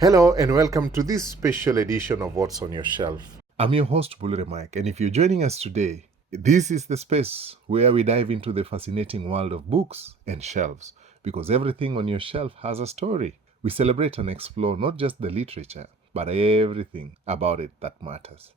Hello and welcome to this special edition of What's on Your Shelf. I'm your host, Bulure Mike, and if you're joining us today, this is the space where we dive into the fascinating world of books and shelves, because everything on your shelf has a story. We celebrate and explore not just the literature, but everything about it that matters.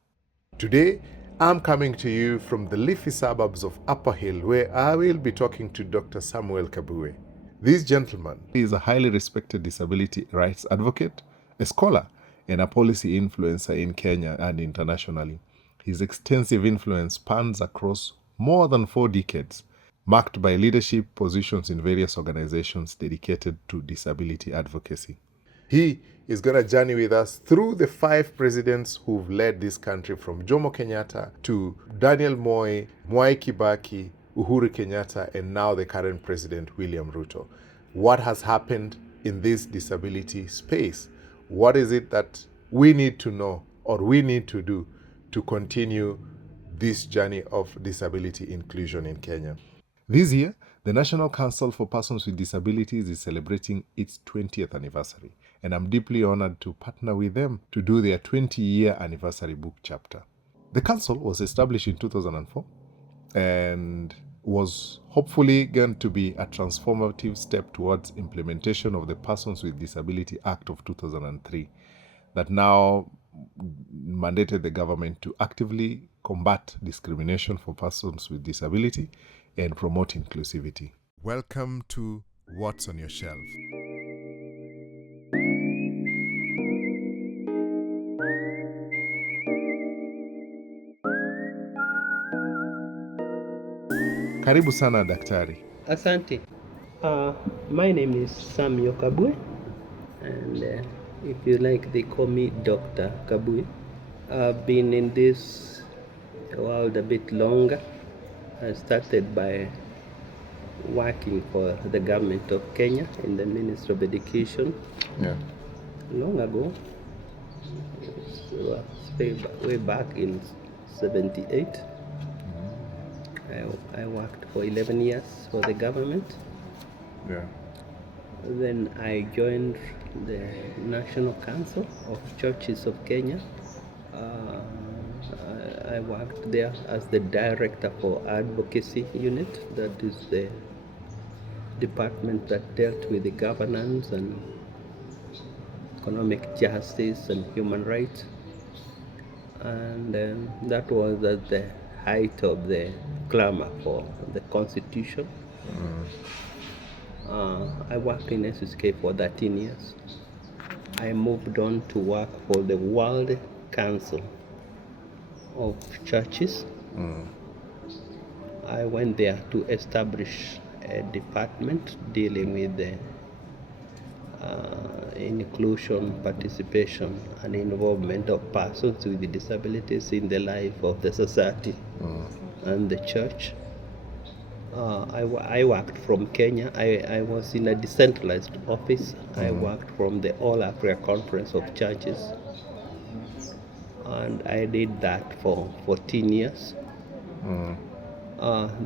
Today, I'm coming to you from the leafy suburbs of Upper Hill, where I will be talking to Dr. Samuel Kabue. This gentleman is a highly respected disability rights advocate, a scholar, and a policy influencer in Kenya and internationally. His extensive influence spans across more than 4 decades, marked by leadership positions in various organizations dedicated to disability advocacy. He is going to journey with us through the 5 presidents who've led this country, from Jomo Kenyatta to Daniel Moi, Mwai Kibaki, Uhuru Kenyatta, and now the current president, William Ruto. What has happened in this disability space? What is it that we need to know or we need to do to continue this journey of disability inclusion in Kenya? This year, the National Council for Persons with Disabilities is celebrating its 20th anniversary, and I'm deeply honored to partner with them to do their 20-year anniversary book chapter. The council was established in 2004 and was hopefully going to be a transformative step towards implementation of the Persons with Disability Act of 2003 that now mandated the government to actively combat discrimination for persons with disability and promote inclusivity. Welcome to What's on Your Shelf. Karibu sana daktari. Asante. My name is Samuel Kabue, and if you like, they call me Dr. Kabue. I've been in this world a bit longer. I started by working for the government of Kenya in the Ministry of Education long ago. So way back in 78. I worked for 11 years for the government. Then I joined the National Council of Churches of Kenya. I worked there as the director for advocacy unit. That is the department that dealt with the governance and economic justice and human rights. And that was at the height of the clamor for the constitution. I worked in SSK for 13 years. I moved on to work for the World Council of Churches. I went there to establish a department dealing with the inclusion, participation, and involvement of persons with disabilities in the life of the society and the church. I worked from Kenya. I was in a decentralized office. I worked from the All Africa Conference of Churches, and I did that for 14 years.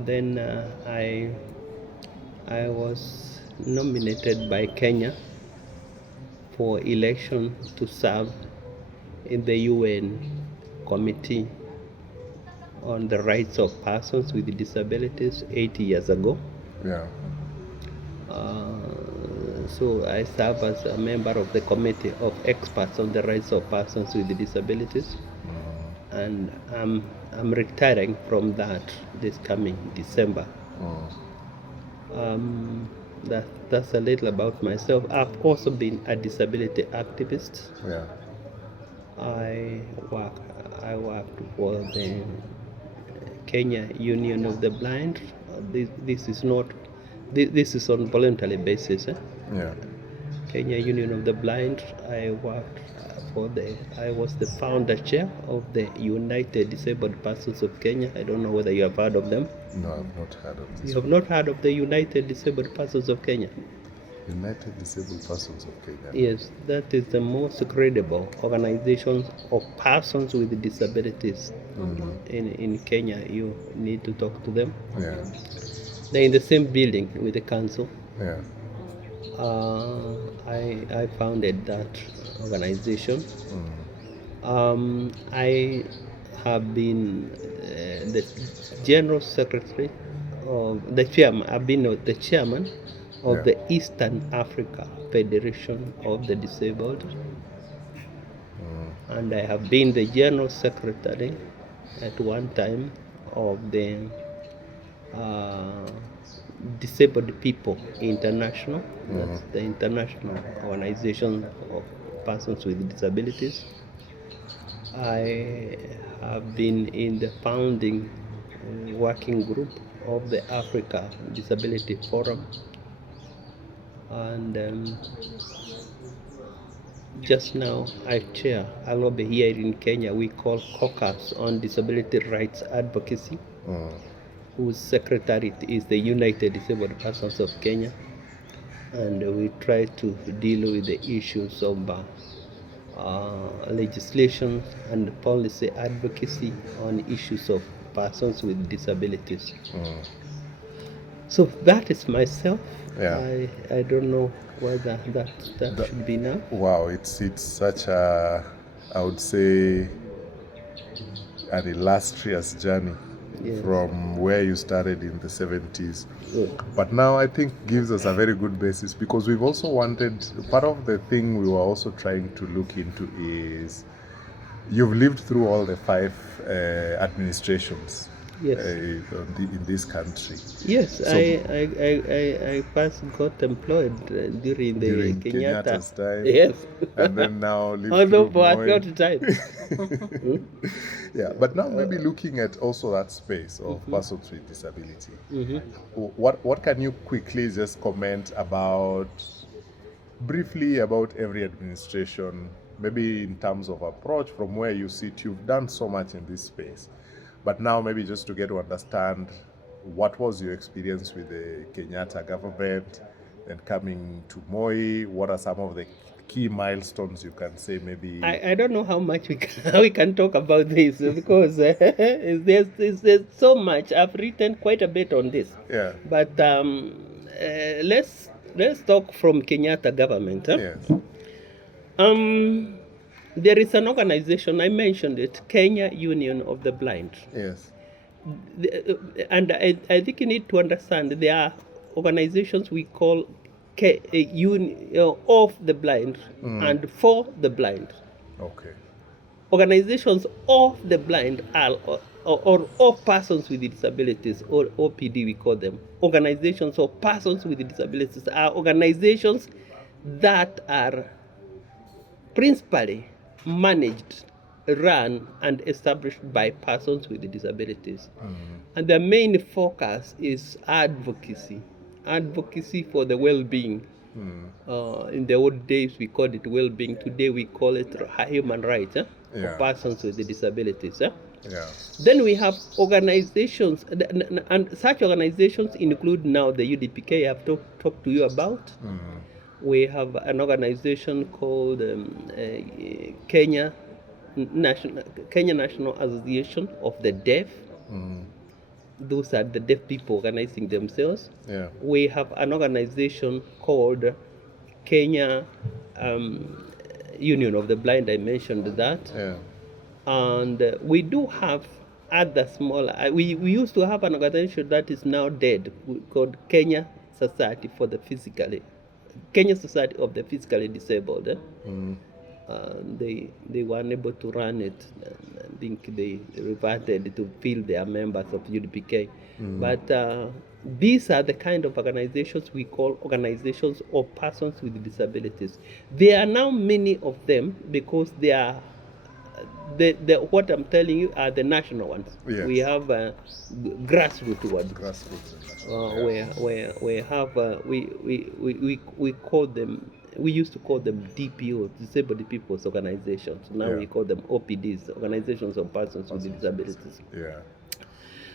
Then I was nominated by Kenya for election to serve in the UN Committee on the Rights of Persons with Disabilities 80 years ago. So I serve as a member of the Committee of Experts on the Rights of Persons with Disabilities, and I'm retiring from that this coming December. That's a little about myself. I've also been a disability activist. I worked for the Kenya Union of the Blind. This is on voluntary basis. Kenya Union of the Blind. I worked I was the founder chair of the United Disabled Persons of Kenya. I don't know whether you have heard of them. No, I've not heard of this. You have not heard of the United Disabled Persons of Kenya? United Disabled Persons of Kenya. Yes, that is the most credible organization of persons with disabilities in Kenya. You need to talk to them. They're in the same building with the council. I founded that organization. I have been the general secretary of the chairman. I've been the chairman of Yeah. the Eastern Africa Federation of the Disabled, and I have been the general secretary at one time of the uh, Disabled People International. That's the international organization of persons with disabilities. I have been in the founding working group of the Africa Disability Forum, and just now I chair a lobby here in Kenya we call Caucus on Disability Rights Advocacy, whose secretariat is the United Disabled Persons of Kenya, and we try to deal with the issues of legislation and policy advocacy on issues of persons with disabilities. So that is myself. Yeah. I don't know whether that should be enough. Wow, it's such a, I would say, an illustrious journey. Yes. From where you started in the 70s. Good. But now I think gives us a very good basis, because we've also wanted, part of the thing we were also trying to look into is, you've lived through all the 5 administrations. Yes. In this country. Yes, So- I first got employed during the During Kenyatta. Kenyatta's time. Yes. And then now live Although through for a Moi. short time. Yeah, but now maybe looking at also that space of persons with disability. Mhm. What can you quickly just comment about, briefly, about every administration, maybe in terms of approach from where you sit? You've done so much in this space, but now maybe just to get to understand, what was your experience with the Kenyatta government, and coming to Moi, what are some of the key milestones you can say maybe? I don't know how much we can talk about this because there's so much. I've written quite a bit on this. Yeah. But let's talk from Kenyatta government. Huh? Yes. There is an organization, I mentioned it, Kenya Union of the Blind. Yes. And I think you need to understand there are organizations we call of the blind and for the blind. Okay. Organizations of the blind are, or of persons with disabilities, or OPD we call them. Organizations of persons with disabilities are organizations that are principally managed, run, and established by persons with disabilities. And their main focus is advocacy for the well-being. In the old days we called it well-being. Today we call it human rights Yeah. for persons with disabilities. Yeah. Then we have organizations, and such organizations include now the UDPK I've talked to you about. We have an organization called Kenya National Association of the Deaf. Those are the deaf people organizing themselves. Yeah. We have an organization called Kenya Union of the Blind. I mentioned that. Yeah. And we do have other small. We used to have an organization that is now dead called Kenya Society of the Physically Disabled. They were unable to run it. I think they reverted to fill their members of UDPK. But these are the kind of organizations we call organizations of persons with disabilities. There are now many of them because they are what I'm telling you are the national ones. Yes. We have grassroots ones. Where we have we call them. We used to call them DPO, Disabled People's Organizations. Now we call them OPDs, Organizations of Persons with Disabilities. Yeah.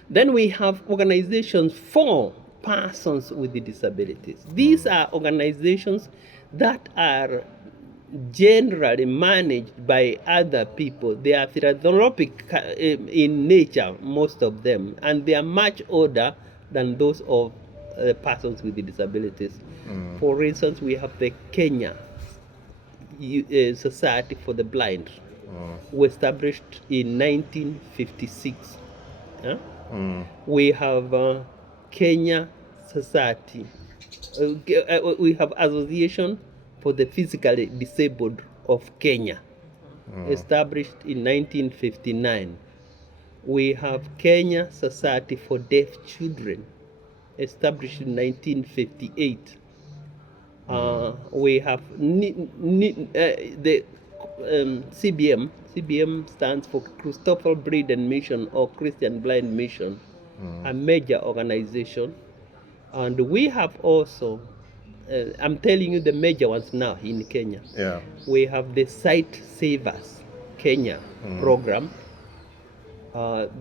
Then we have organizations for persons with disabilities. These are organizations that are generally managed by other people. They are philanthropic in nature, most of them, and they are much older than those of persons with disabilities. For instance, we have the Kenya Society for the Blind, established in 1956. Yeah? We have Kenya Society. We have Association for the Physically Disabled of Kenya, established in 1959. We have Kenya Society for Deaf Children, established in 1958. We have the CBM. CBM stands for Christopher Breeden Mission, or Christian Blind Mission, a major organization. And we have also, I'm telling you the major ones now in Kenya. Yeah. We have the Sight Savers Kenya program.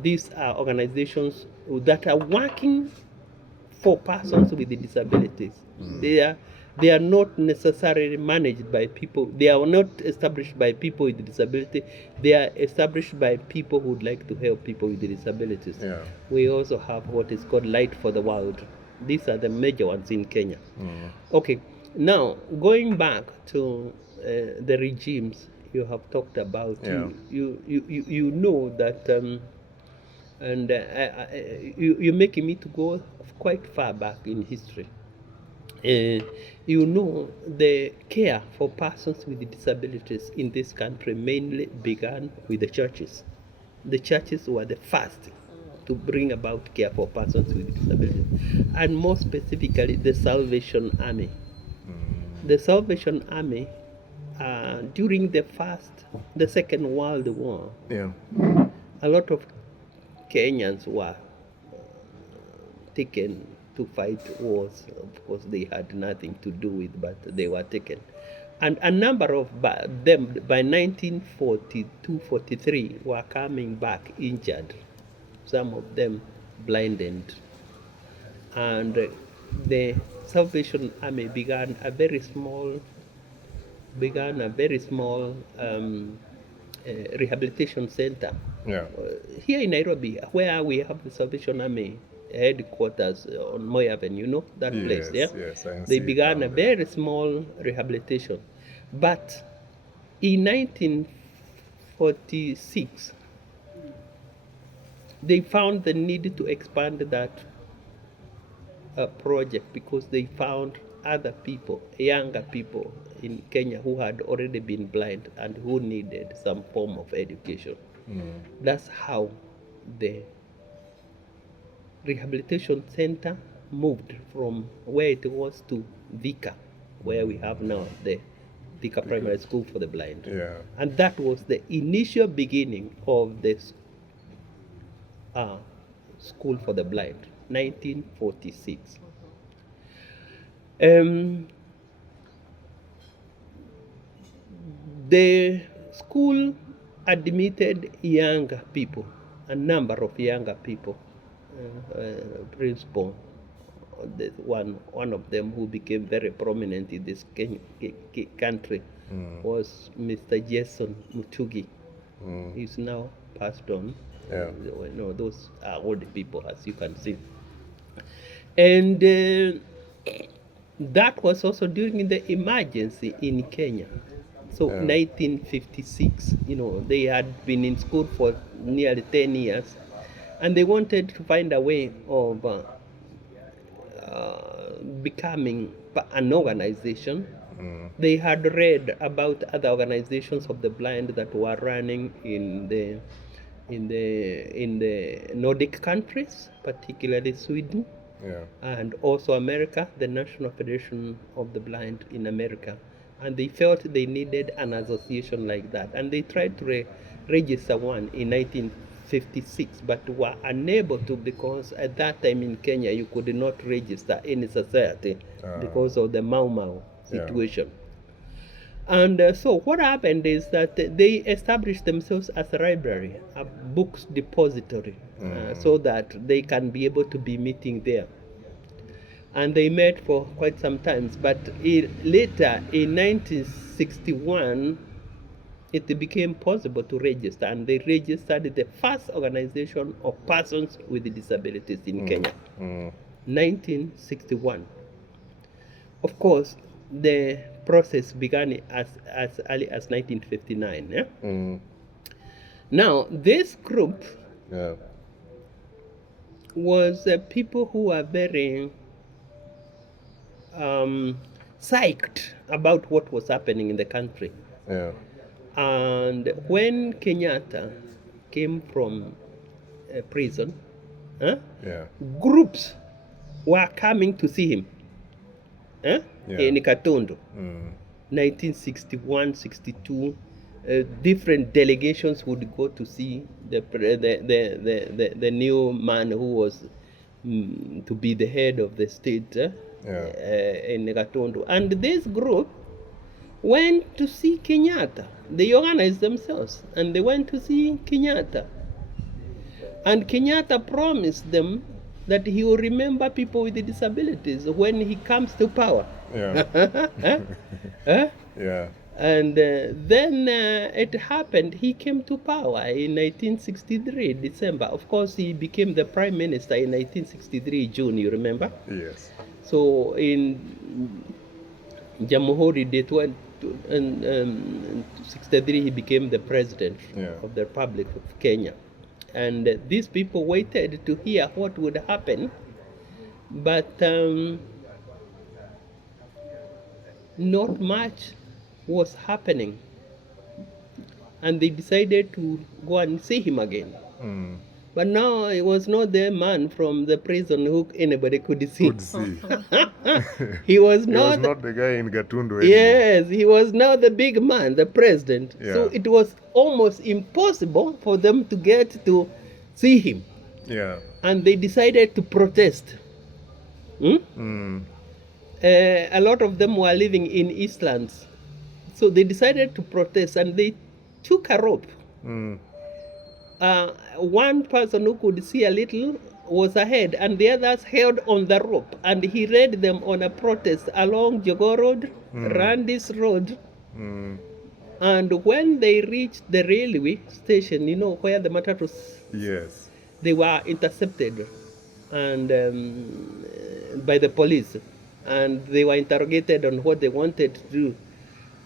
These are organizations that are working for persons with disabilities. They are not necessarily managed by people. They are not established by people with disability. They are established by people who would like to help people with disabilities. Yeah. We also have what is called Light for the World. These are the major ones in Kenya. Okay, now going back to the regimes you have talked about, Yeah. you know that, and you're making me to go quite far back in history. You know, the care for persons with disabilities in this country mainly began with the churches. The churches were the first to bring about care for persons with disabilities, and more specifically, the Salvation Army. The Salvation Army, during the Second World War, Yeah. a lot of Kenyans were taken to fight wars. Of course, they had nothing to do with, but they were taken. And a number of them by 1942-43 were coming back injured, some of them blinded. And the Salvation Army began a very small rehabilitation center. Yeah. Here in Nairobi, where we have the Salvation Army headquarters on Moi Avenue, you know that place, yeah? Yes, I They see began down a there. very small rehabilitation. But in 1946, they found the need to expand that project because they found other people, younger people in Kenya who had already been blind and who needed some form of education. That's how the rehabilitation center moved from where it was to Vika, where we have now the Vika Primary School for the Blind. Yeah. And that was the initial beginning of this School for the Blind, 1946. The school admitted younger people, a number of younger people. Principal, one of them who became very prominent in this country was Mr. Jason Mutugi. He's now passed on. Yeah. No, those are old people, as you can see. And that was also during the emergency in Kenya. So 1956, you know, they had been in school for nearly 10 years, and they wanted to find a way of becoming an organization. They had read about other organizations of the blind that were running in the Nordic countries, particularly Sweden, and also America, the National Federation of the Blind in America. And they felt they needed an association like that, and they tried to register one in 1956, but were unable to, because at that time in Kenya you could not register any society because of the Mau Mau situation. And so what happened is that they established themselves as a library, a books depository, so that they can be able to be meeting there. And they met for quite some time, but later in 1961 it became possible to register, and they registered the first organization of persons with disabilities in Kenya. 1961. Of course, the process began as early as 1959. Yeah? Now, this group Yeah. was people who were very psyched about what was happening in the country. Yeah. And when Kenyatta came from prison, Yeah. groups were coming to see him Yeah. in Katundu. 1961, 62, different delegations would go to see the new man who was to be the head of the state in Katundu. And this group went to see Kenyatta. They organized themselves and they went to see Kenyatta. And Kenyatta promised them that he will remember people with disabilities when he comes to power. Yeah. Yeah. And then it happened. He came to power in 1963, December. Of course, he became the prime minister in 1963, June, you remember? Yes. So in Jamhuri Day 63, he became the president of the Republic of Kenya. And these people waited to hear what would happen, but not much was happening. And they decided to go and see him again. But now he was not the man from the prison who anybody could see. He was not the guy in Gatundu anymore. Yes, he was now the big man, the president. Yeah. So it was almost impossible for them to get to see him. Yeah. And they decided to protest. A lot of them were living in Eastlands. So they decided to protest and they took a rope. One person who could see a little was ahead and the others held on the rope, and he led them on a protest along Jogo Road, Randis Road. And when they reached the railway station, you know, where the matatus, yes, they were intercepted and by the police, and they were interrogated on what they wanted to do.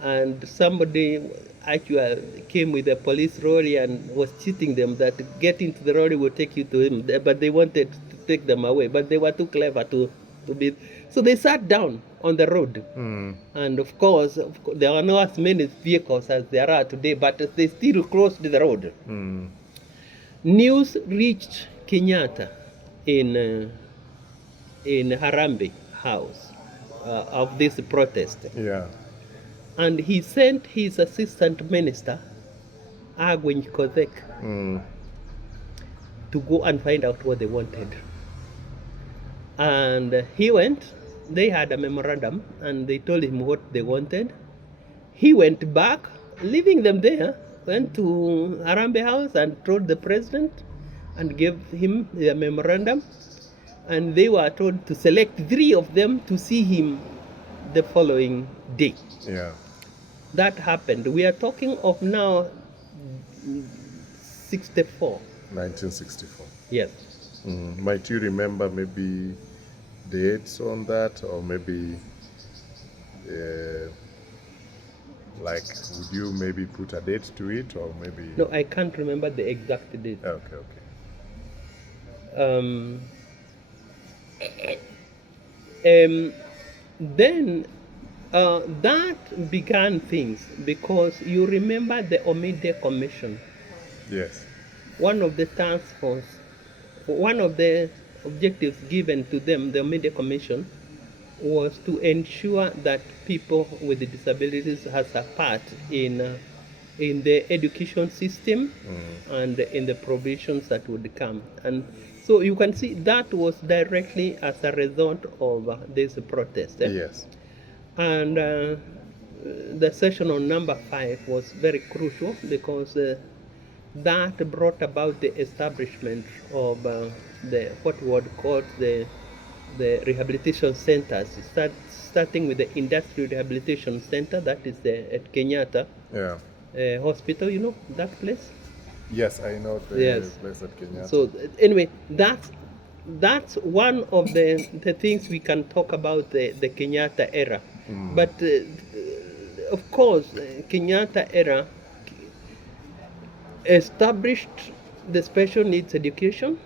And somebody actually came with a police lorry and was cheating them that get into the lorry will take you to him, but they wanted to take them away, but they were too clever to be. So they sat down on the road. And of course, there are not as many vehicles as there are today, but they still closed the road. News reached Kenyatta in Harambee House of this protest. Yeah. And he sent his assistant minister, Agwin Kodek, to go and find out what they wanted. And he went, they had a memorandum, and they told him what they wanted. He went back, leaving them there, went to Harambee House and told the president and gave him the memorandum. And they were told to select 3 of them to see him the following day. Yeah. That happened. We are talking of now 64. 1964. Yes. Might you remember maybe dates on that, or maybe like would you maybe put a date to it, or maybe? No, I can't remember the exact date. Okay. Then that began things, because you remember the Omide Commission. Yes. One of the task force, one of the objectives given to them, the Omide Commission, was to ensure that people with disabilities has a part in the education system and in the provisions that would come. And so you can see that was directly as a result of this protest. Yes. And the session on number 5 was very crucial, because that brought about the establishment of what we would call the rehabilitation centers, starting with the Industrial Rehabilitation Center, that is at Kenyatta Hospital, you know that place? Yes, I know the place at Kenyatta. So anyway, that that's one of the things we can talk about the Kenyatta era. But of course, Kenyatta era established the special needs education,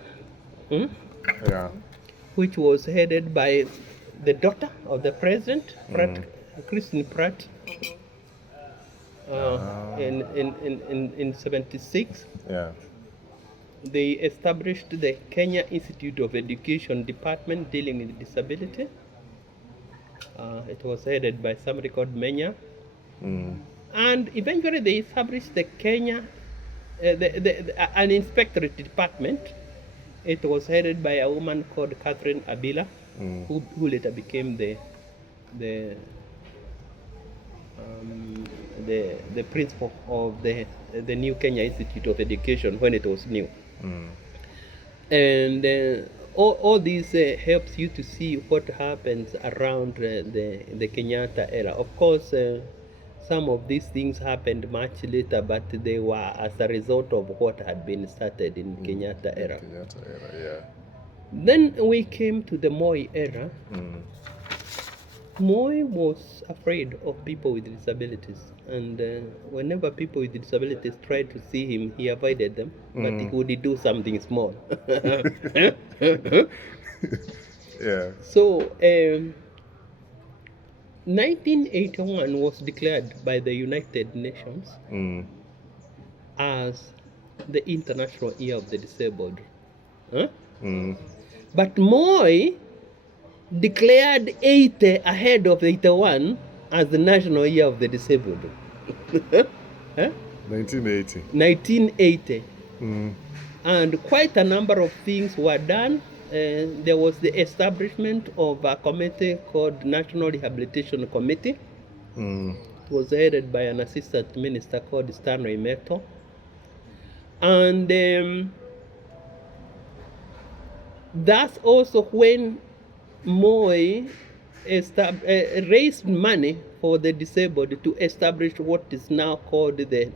mm, Yeah. which was headed by the daughter of the president, Christine Pratt, in 76. Yeah. They established the Kenya Institute of Education department dealing with disability. It was headed by somebody called Menya. And eventually they established the Kenya, an inspectorate department. It was headed by a woman called Catherine Abila, who later became the principal of the new Kenya Institute of Education when it was new. And all these helps you to see what happens around the Kenyatta era. Of course, some of these things happened much later, but they were as a result of what had been started in Kenyatta era. Kenyatta era, yeah. Then we came to the Moi era. Moi was afraid of people with disabilities, and whenever people with disabilities tried to see him, he avoided them, but he would do something small. Yeah. So, 1981 was declared by the United Nations as the International Year of the Disabled. Huh? But Moi declared 80 ahead of 81 as the National Year of the Disabled. Huh? 1980. 1980. And quite a number of things were done. There was the establishment of a committee called National Rehabilitation Committee. It was headed by an assistant minister called Stanley Meto. And that's also when Moi raised money for the disabled to establish what is now called the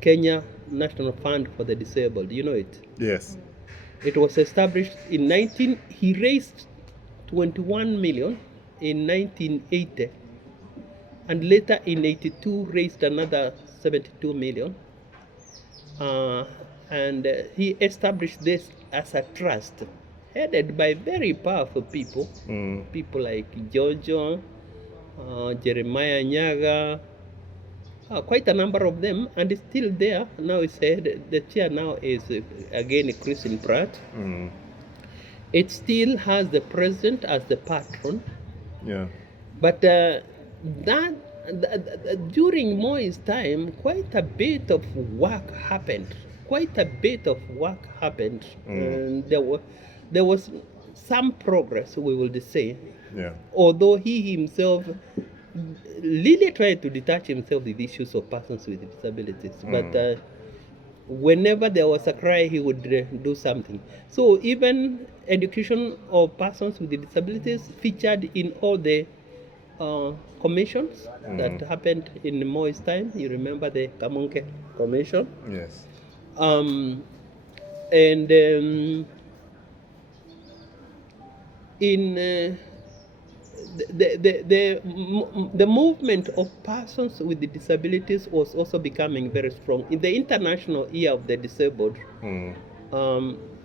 Kenya National Fund for the Disabled. You know it? Yes. It was established he raised 21 million in 1980, and later in 82 raised another 72 million. And he established this as a trust headed by very powerful people, people like Jojo, Jeremiah Nyaga, quite a number of them, and it's still there. Now it's the chair now is again Christine Pratt. It still has the president as the patron. Yeah. But during Moi's time, quite a bit of work happened. And there was some progress, we will say. Yeah. Although he himself really tried to detach himself with issues of persons with disabilities, but whenever there was a cry, he would do something. So even education of persons with disabilities featured in all the commissions that happened in Moi's time. You remember the Kamunke Commission? Yes. In the movement of persons with disabilities was also becoming very strong. In the International Year of the Disabled,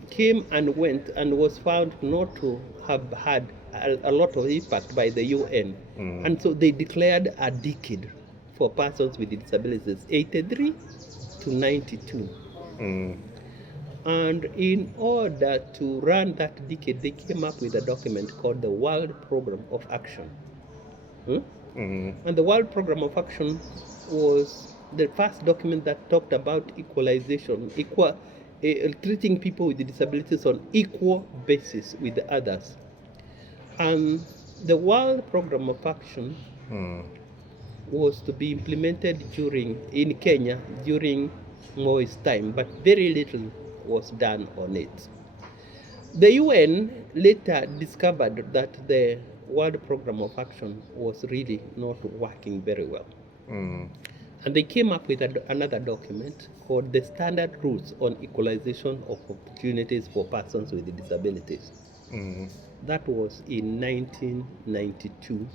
came and went and was found not to have had a lot of impact by the UN. And so they declared a decade for persons with disabilities, 83 to 92. And in order to run that decade, they came up with a document called the World Program of Action. And the World Program of Action was the first document that talked about equalization, treating people with disabilities on equal basis with others. And the World Program of Action was to be implemented in Kenya during Moi's time, but very little was done on it. The UN later discovered that the World Program of Action was really not working very well. And they came up with another document called the Standard Rules on Equalization of Opportunities for Persons with Disabilities. That was in 1992.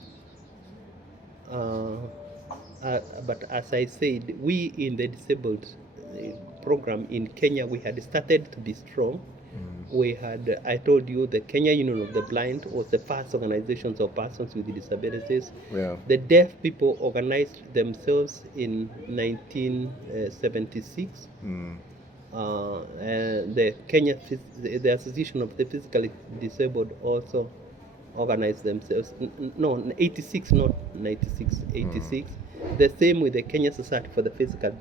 But as I said, we in the disabled program in Kenya, we had started to be strong. We had, I told you, the Kenya Union of the Blind was the first organization of persons with disabilities. Yeah. The deaf people organized themselves in 1976. The the Association of the Physically Disabled also organized themselves. No, 86, not 96, 86. The same with the Kenya Society for the Physically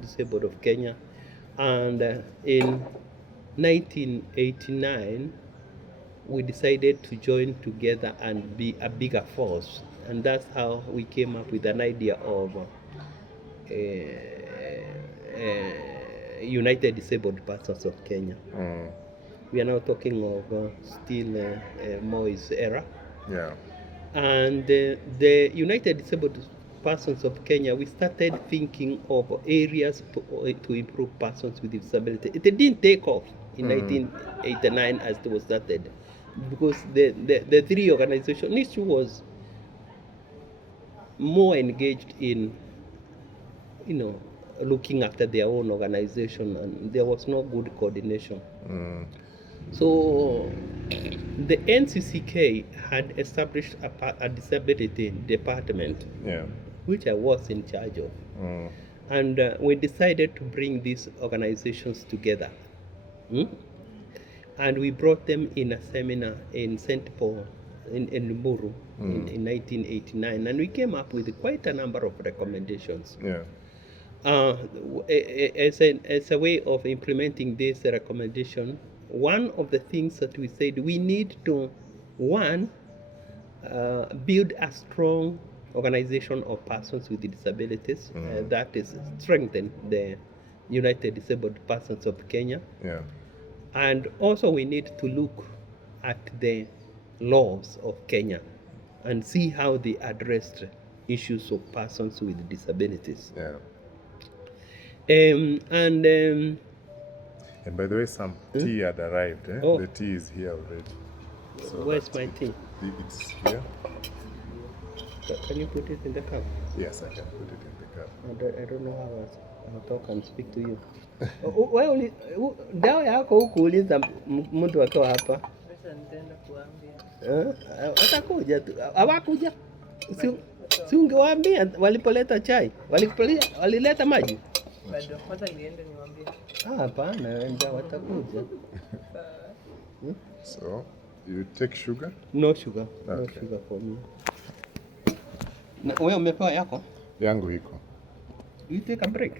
Disabled of Kenya. And in 1989, we decided to join together and be a bigger force. And that's how we came up with an idea of United Disabled Persons of Kenya. We are now talking of still Moi's era. Yeah. And the United Disabled Persons of Kenya, we started thinking of areas to improve persons with disability. It didn't take off in 1989 as it was started, because the three organizations, NISU was more engaged in, looking after their own organization, and there was no good coordination. So the NCCK had established a disability department, which I was in charge of. And we decided to bring these organizations together. And we brought them in a seminar in St. Paul in Limuru in 1989. And we came up with quite a number of recommendations. As a way of implementing this recommendation, one of the things that we said, we need to, build a strong organization of persons with disabilities that is strengthen the United Disabled Persons of Kenya. And also we need to look at the laws of Kenya and see how they addressed issues of persons with disabilities. And by the way, some tea had arrived. The tea is here already. So where's my tea? It's here. Can you put it in the cup? Yes, I can put it in the cup. I don't know how I'll talk and speak to you. Wewe dawa yako hukuuliza mtu akiwa hapa. Sasa nitaenda kuambia. Atakuja tu. Hawakuja. Si ungewaambia walipoleta chai? Walileta maji? Bado kwanza niende niwaambie. Hapana, ndio watakuja. So, you take sugar? No sugar. No Okay. sugar for me. Na wewe umepewa yako? Yangu iko. Do you take a break?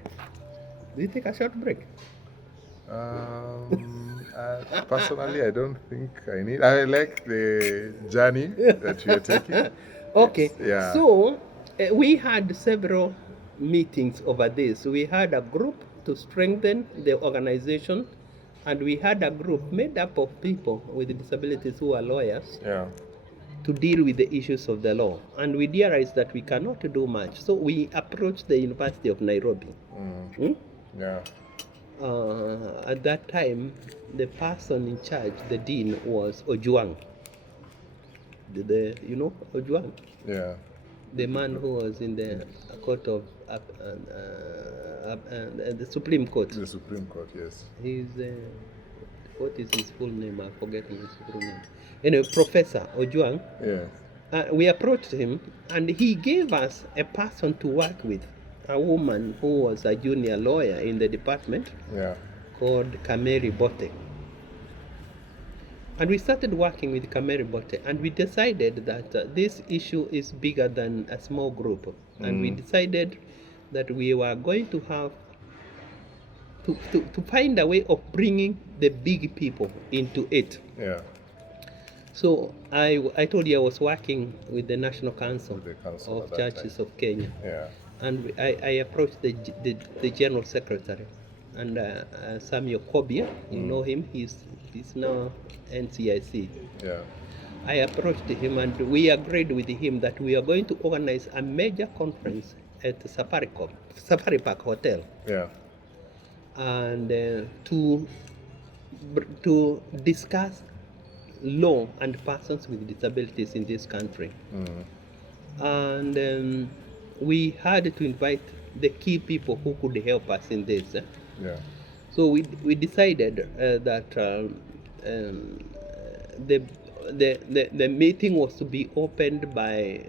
Do you take a short break? Personally, I don't think I need. I like the journey that you're taking. Okay. Yeah. So we had several meetings over this. We had a group to strengthen the organization, and we had a group made up of people with disabilities who are lawyers to deal with the issues of the law. And we realized that we cannot do much. So we approached the University of Nairobi. At that time, the person in charge, the dean, was Ojwang. You know Ojwang? Yeah. The man who was in the court of the Supreme Court. The Supreme Court, yes. He's what is his full name? I'm forgetting his full name. Anyway, Professor Ojwang. Yes. We approached him, and he gave us a person to work with, a woman who was a junior lawyer in the department, called Kameri Bote. And we started working with Kameri Bote, and we decided that this issue is bigger than a small group. And we decided that we were going to have to find a way of bringing the big people into it. So I told you I was working with the National Council, of Churches of Kenya. And I approached the General Secretary, and Samuel Kabue, you know him, he's now NCIC. I approached him, and we agreed with him that we are going to organize a major conference at the Safari Park Hotel, Yeah. and to discuss law and persons with disabilities in this country. And we had to invite the key people who could help us in this. Yeah. So we decided that the meeting was to be opened by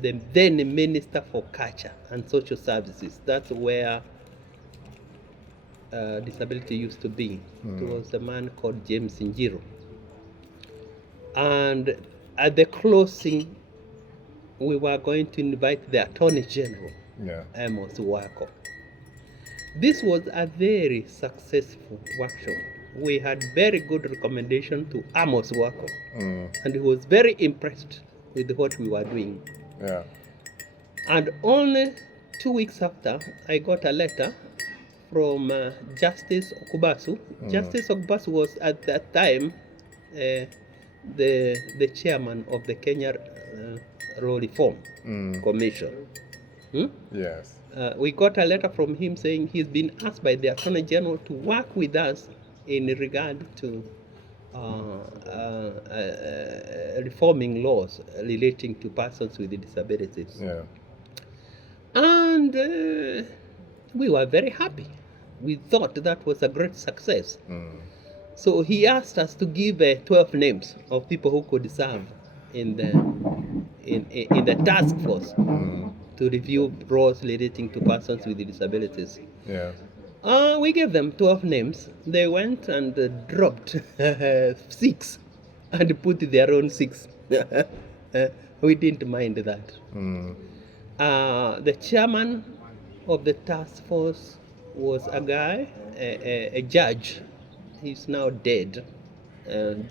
the then Minister for Culture and Social Services. That's where disability used to be. It was a man called James Njiro. And at the closing, we were going to invite the Attorney General, Amos Wako. This was a very successful workshop. We had very good recommendation to Amos Wako, and he was very impressed with what we were doing. Yeah. And only 2 weeks after, I got a letter from Justice Okubasu. Justice Okubasu was at that time the chairman of the Kenya Law Reform Commission. Yes. We got a letter from him saying he's been asked by the Attorney General to work with us in regard to reforming laws relating to persons with disabilities. Yeah. And we were very happy. We thought that was a great success. So he asked us to give 12 names of people who could serve in the task force to review laws relating to persons with disabilities. Yeah. We gave them 12 names. They went and dropped 6 and put their own 6. We didn't mind that. The chairman of the task force was a guy, a judge. He's now dead.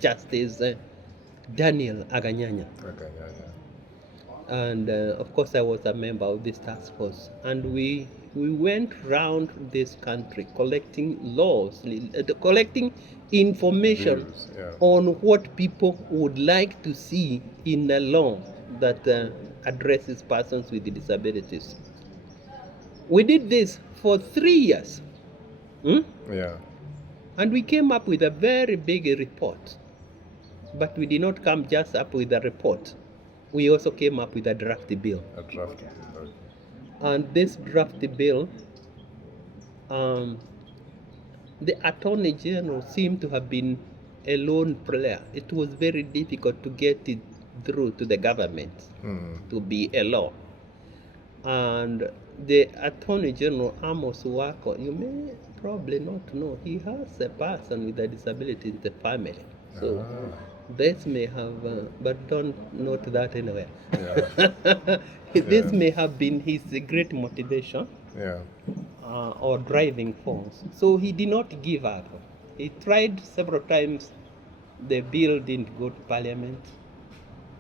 Justice Daniel Aganyanya. And of course I was a member of this task force, and we went round this country collecting laws, collecting information on what people would like to see in a law that addresses persons with disabilities. We did this for 3 years. Yeah. And we came up with a very big report. But we did not come just up with a report. We also came up with a draft bill. A draft bill. And this draft bill, the Attorney General seemed to have been a lone player. It was very difficult to get it through to the government to be a law. And the Attorney General, Amos Wako, you may probably not know, he has a person with a disability in the family. So this may have, but don't note that anywhere. Yeah. This may have been his great motivation or driving force. So he did not give up. He tried several times. The bill didn't go to Parliament.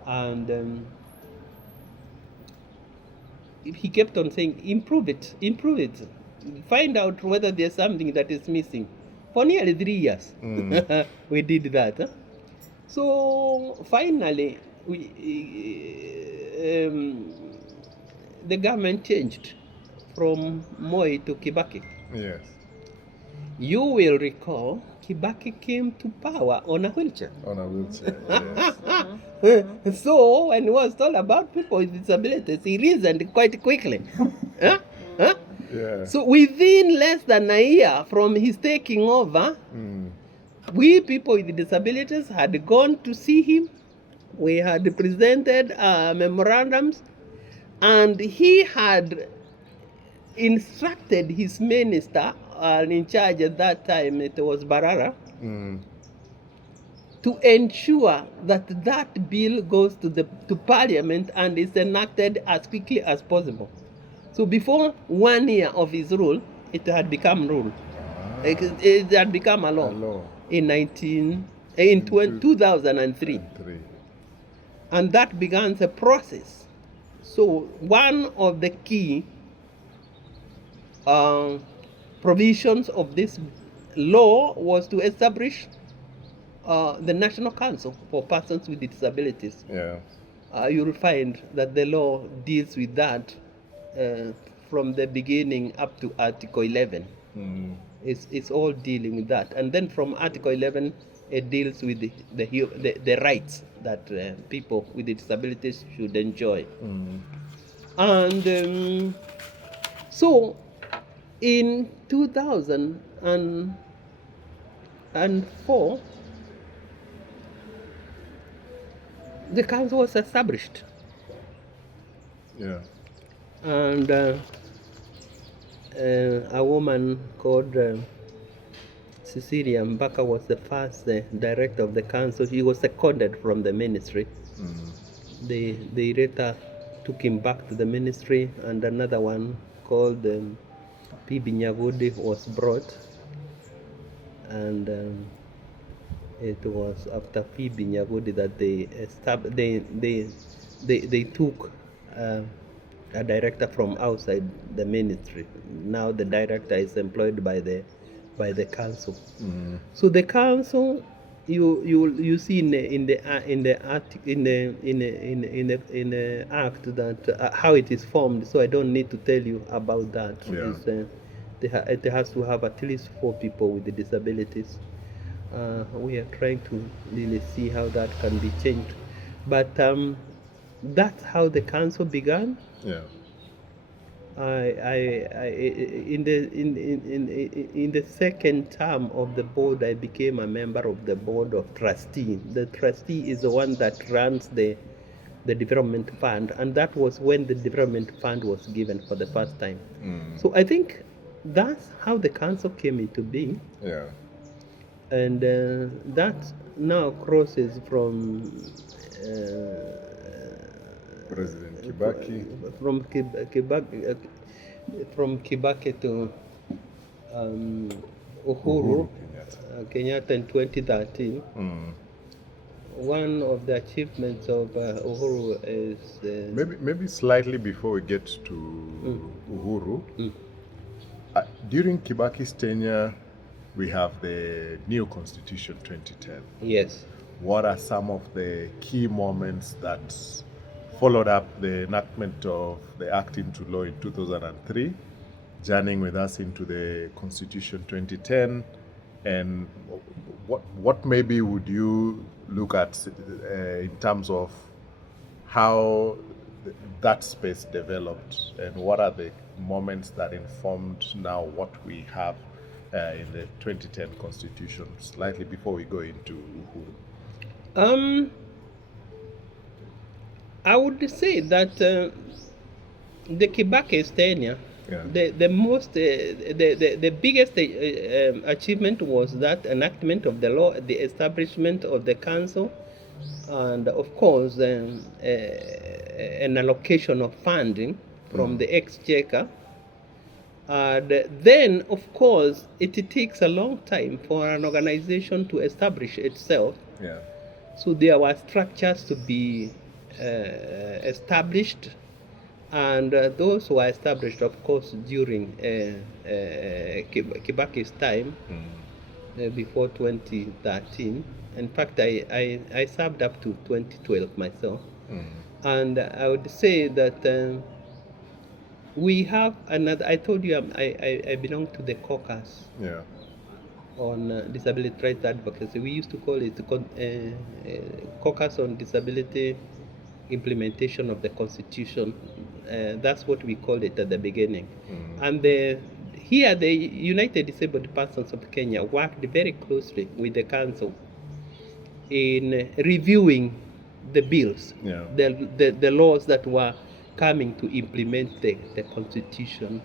And he kept on saying, improve it, find out whether there's something that is missing. For nearly 3 years, we did that. So finally, the government changed from Moi to Kibaki. Yes. You will recall, Kibaki came to power on a wheelchair. On a wheelchair, yes. So when he was told about people with disabilities, he reasoned quite quickly. Yeah. So within less than a year from his taking over, we people with disabilities had gone to see him. We had presented memorandums, and he had instructed his minister in charge at that time, it was Barara, to ensure that that bill goes to Parliament and is enacted as quickly as possible. So before 1 year of his rule, it had become rule. It had become a law in 2003. And that began the process. So one of the key provisions of this law was to establish the National Council for Persons with Disabilities. Yeah. You will find that the law deals with that from the beginning up to Article 11. It's all dealing with that. And then from Article 11, it deals with the rights that people with disabilities should enjoy. And so in 2004, the council was established. Yeah. And a woman called Cecilia Mbaka was the first director of the council. He was seconded from the ministry. They later took him back to the ministry, and another one called P.B. Nyagudi was brought. And it was after P.B. Nyagudi that they took a director from outside the ministry. Now the director is employed by the council. So the council, you see in the act that how it is formed. So I don't need to tell you about that. Yeah. It has to have at least 4 people with the disabilities. We are trying to really see how that can be changed, but that's how the council began. Yeah. In the second term of the board, I became a member of the board of trustee. The trustee is the one that runs the development fund, and that was when the development fund was given for the first time. So I think that's how the council came into being. Yeah. And that now crosses from President Kibaki. From Kibaki to Uhuru Kenyatta in 2013. One of the achievements of Uhuru is maybe slightly before we get to Uhuru. During Kibaki's tenure, we have the new Constitution 2010. Yes. What are some of the key moments that followed up the enactment of the Act into law in 2003, journeying with us into the Constitution 2010, and what maybe would you look at in terms of how that space developed, and what are the moments that informed now what we have in the 2010 Constitution, slightly before we go into Uhuru? I would say that the Kibaki's tenure, the biggest achievement was that enactment of the law, the establishment of the council, and of course an allocation of funding from the exchequer. And then, of course, it takes a long time for an organization to establish itself. Yeah. So there were structures to be established, and those were established, of course, during Kibaki's time, before 2013. In fact, I served up to 2012 myself. And I would say that we have another. I told you I belong to the caucus. Yeah. On disability rights advocacy. We used to call it caucus on disability implementation of the Constitution. That's what we called it at the beginning. And here the United Disabled Persons of Kenya worked very closely with the council in reviewing the bills, the laws that were coming to implement the Constitution.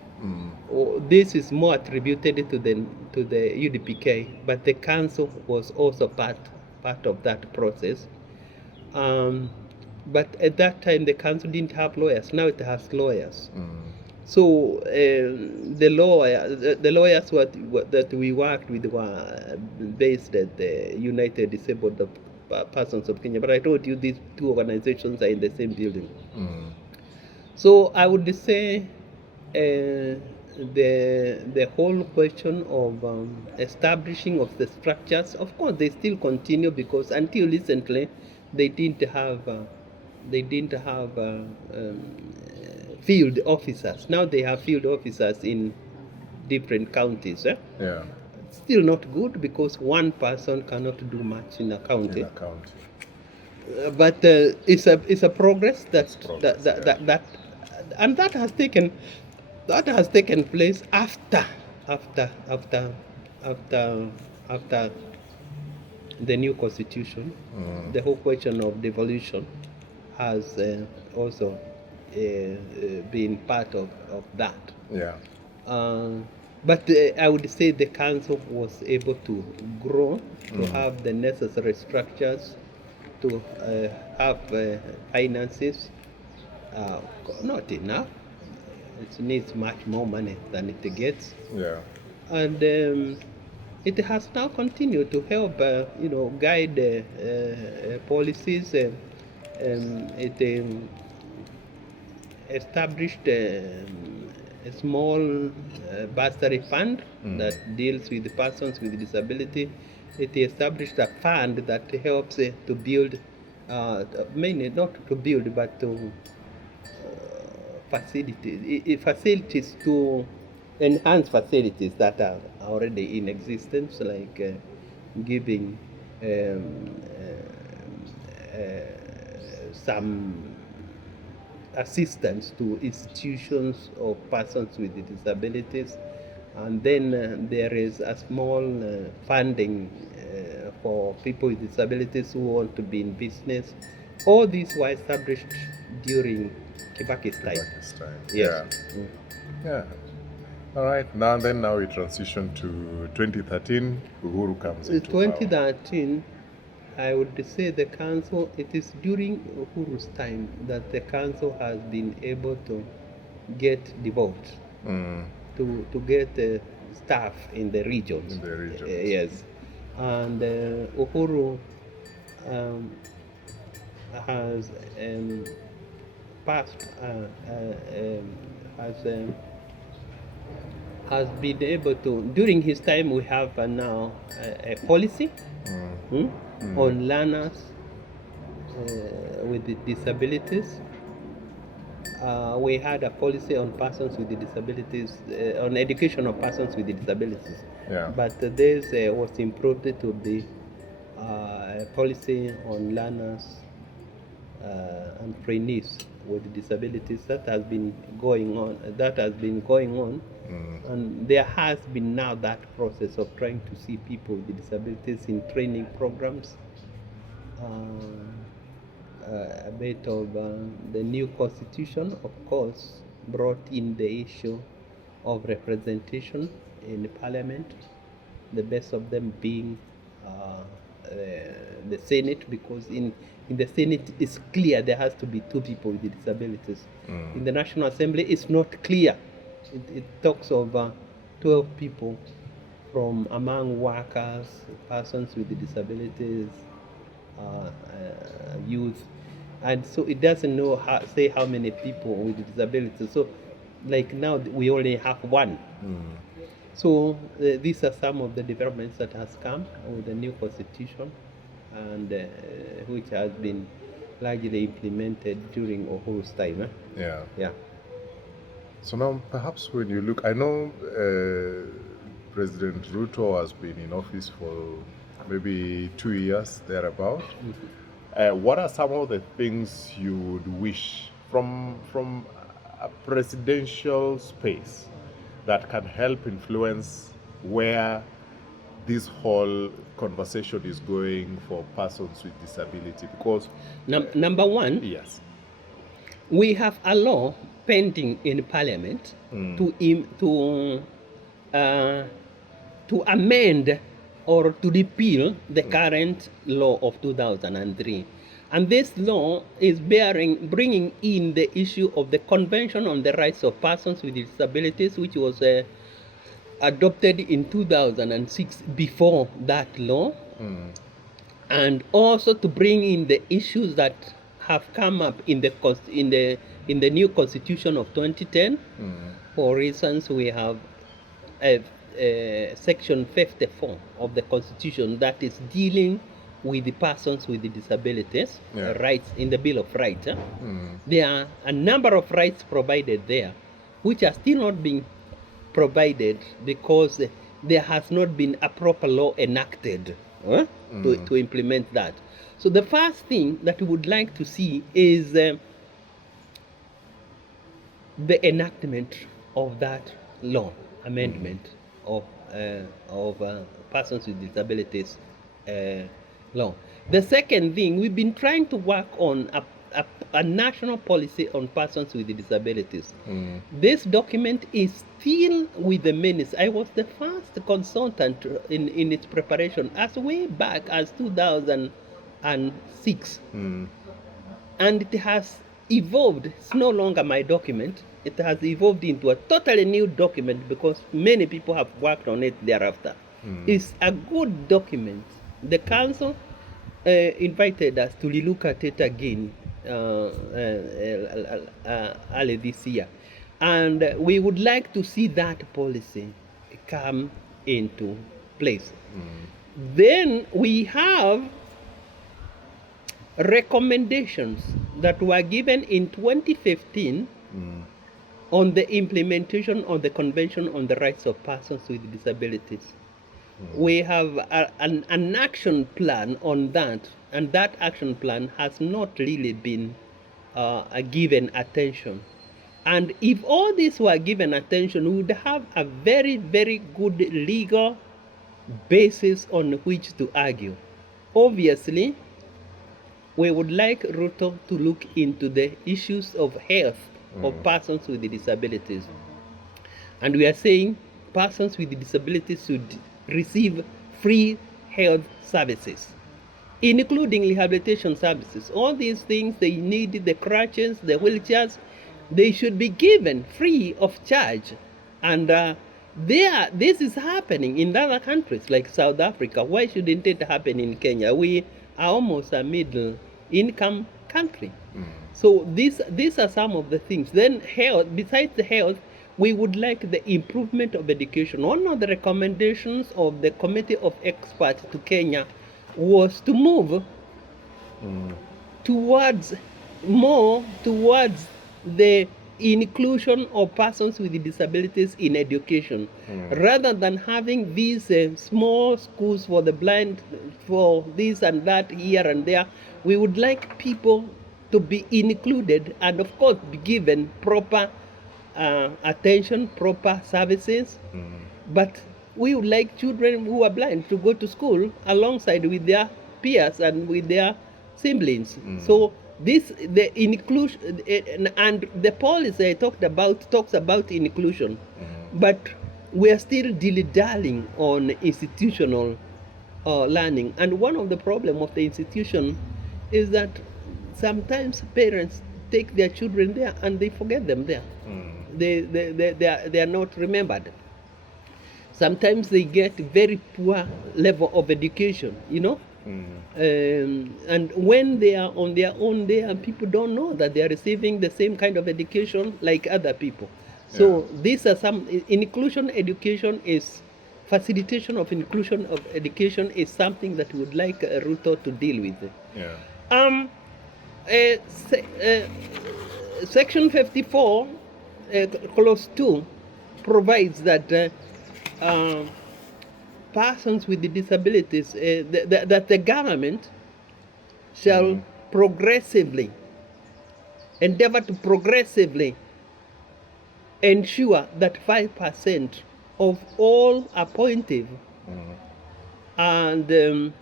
This is more attributed to the UDPK, but the council was also part of that process. But at that time, the council didn't have lawyers. Now it has lawyers. So the lawyers that we worked with were based at the United Disabled Persons of Kenya. But I told you these two organizations are in the same building. So I would say the whole question of establishing of the structures, of course, they still continue, because until recently they didn't have field officers. Now they have field officers in different counties. Yeah. Still not good because one person cannot do much in a county. In a county. But it's a progress It's progress, and that has taken place after after the new constitution. The whole question of devolution has also been part of that. Yeah. But I would say the council was able to grow, to have the necessary structures, to have finances. Not enough. It needs much more money than it gets. Yeah. And it has now continued to help, guide policies. It established a small bursary fund that deals with persons with disability. It established a fund that helps to build, mainly not to build, but to facilities to enhance facilities that are already in existence, like giving some assistance to institutions of persons with disabilities. And then there is a small funding for people with disabilities who want to be in business. All these were established during Kibaki's time. Kibaki's time. Yes. Yeah. Yeah. All right. Now we transition to 2013. Uhuru comes into power. 2013, I would say the council, it is during Uhuru's time that the council has been able to get the vote, to get staff in the regions. In the regions. Yes. And Uhuru has passed, has been able to, during his time we have now a policy on learners with disabilities. We had a policy on persons with disabilities, on education of persons with disabilities. Yeah. But this was improved to be a policy on learners and trainees with disabilities. That has been going on. And there has been now that process of trying to see people with disabilities in training programs. A bit of the new constitution, of course, brought in the issue of representation in the parliament, the best of them being the Senate, because in the Senate it's clear there has to be 2 people with disabilities. In the National Assembly it's not clear. It talks of 12 people from among workers, persons with disabilities, youth, and so it doesn't know say how many people with disabilities. So like now we only have 1. So these are some of the developments that has come with the new constitution, and which has been largely implemented during Uhuru's time. Yeah. Yeah. So now, perhaps when you look, I know President Ruto has been in office for maybe 2 years, thereabout. What are some of the things you would wish from a presidential space that can help influence where this whole conversation is going for persons with disability? Because number one, yes, we have a law pending in Parliament to amend or to repeal the current law of 2003. And this law is bringing in the issue of the Convention on the Rights of Persons with Disabilities, which was adopted in 2006 before that law, and also to bring in the issues that have come up in the new Constitution of 2010. For instance, we have Section 54 of the Constitution that is dealing with the persons with the disabilities Yeah. rights in the Bill of Rights. There are a number of rights provided there, which are still not being provided because there has not been a proper law enacted to implement that. So the first thing that we would like to see is the enactment of that law amendment of persons with disabilities law. The second thing, we've been trying to work on a national policy on persons with disabilities. This document is still with the ministry. I was the first consultant in its preparation as way back as 2006. And it has evolved. It's no longer my document. It has evolved into a totally new document because many people have worked on it thereafter. It's a good document. The council invited us to relook at it again early this year. And we would like to see that policy come into place. Then we have recommendations that were given in 2015 on the implementation of the Convention on the Rights of Persons with Disabilities. We have an action plan on that, and that action plan has not really been given attention. And if all these were given attention, we would have a very, very good legal basis on which to argue. Obviously, we would like Ruto to look into the issues of health of persons with disabilities. And we are saying persons with disabilities should receive free health services, including rehabilitation services. All these things they need, the crutches, the wheelchairs, they should be given free of charge. And this is happening in other countries like South Africa. Why shouldn't it happen in Kenya? We are almost a middle income country. So these are some of the things. Then health, besides the health, we would like the improvement of education. One of the recommendations of the Committee of Experts to Kenya was to move towards the inclusion of persons with disabilities in education, rather than having these small schools for the blind, for this and that here and there. We would like people to be included and of course be given proper attention, proper services. But we would like children who are blind to go to school alongside with their peers and with their siblings. So the inclusion and the policy I talked about talks about inclusion, but we are still dilly-dallying on institutional learning. And one of the problems of the institution is that sometimes parents take their children there and they forget them there. They are not remembered. Sometimes they get very poor level of education, and when they are on their own there, people don't know that they are receiving the same kind of education like other people. So these are some inclusion education is facilitation of inclusion of education is something that we would like Ruto to deal with. Section 54, clause 2, provides that persons with disabilities, that the government shall progressively endeavor to progressively ensure that 5% of all appointive and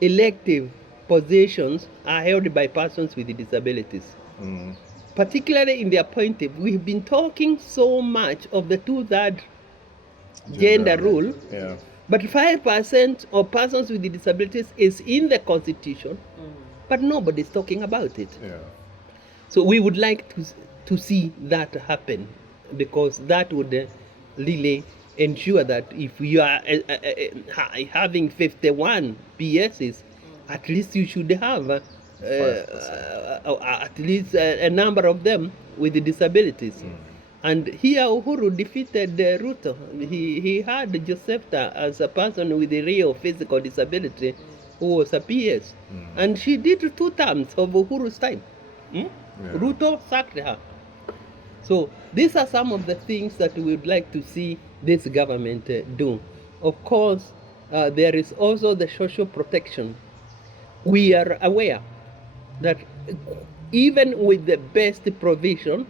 elective positions are held by persons with disabilities. Particularly in the appointive, we've been talking so much of the 2/3 gender rule, but 5% of persons with disabilities is in the constitution, but nobody's talking about it. So we would like to see that happen, because that would really ensure that if you are having 51 PSs, at least you should have at least a number of them with disabilities. And here Uhuru defeated Ruto. He had Josephta as a person with a real physical disability who was a PS, and she did 2 terms of Uhuru's time. Yeah. Ruto sacked her. So these are some of the things that we would like to see this government do. Of course, there is also the social protection. We are aware that even with the best provision,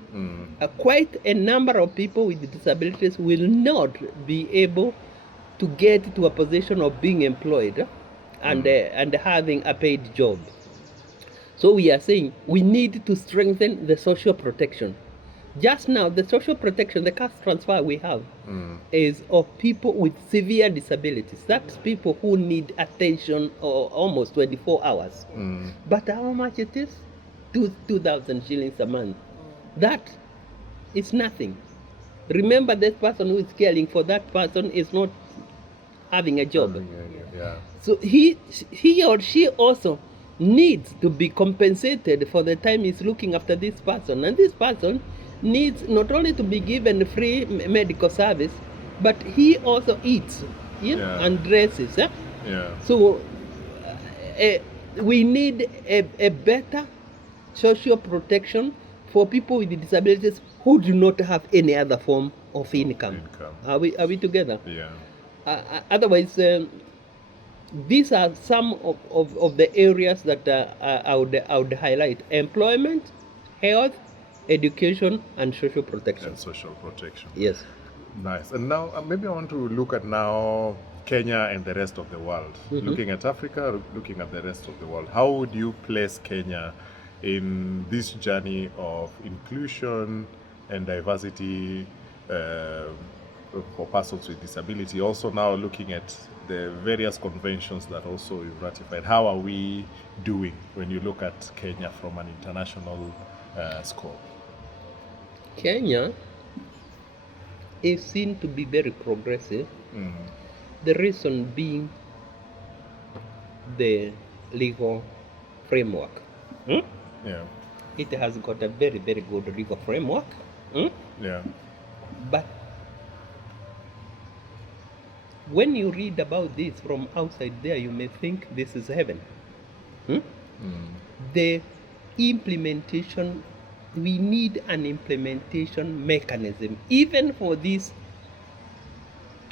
quite a number of people with disabilities will not be able to get to a position of being employed and having a paid job. So we are saying we need to strengthen the social protection. Just now, the social protection, the cash transfer we have is of people with severe disabilities. That's people who need attention almost 24 hours. But how much it is? 2,000 shillings a month. That is nothing. Remember, that person who is caring for that person is not having a job. Yeah. So he or she also needs to be compensated for the time he's looking after this person. And this person needs not only to be given free medical service, but he also eats and dresses. Yeah. So we need a better social protection for people with disabilities who do not have any other form of income. Are we together? Yeah. Otherwise, these are some of the areas that I would highlight: employment, health, education, and social protection. And social protection. Yes. Nice. And now maybe I want to look at now Kenya and the rest of the world. Looking at Africa, looking at the rest of the world. How would you place Kenya in this journey of inclusion and diversity for persons with disability? Also now looking at the various conventions that also you've ratified. How are we doing when you look at Kenya from an international scope? Kenya is seen to be very progressive. The reason being the legal framework. Yeah. It has got a very, very good legal framework. Yeah. But when you read about this from outside there, you may think this is heaven. The implementation, we need an implementation mechanism. Even for this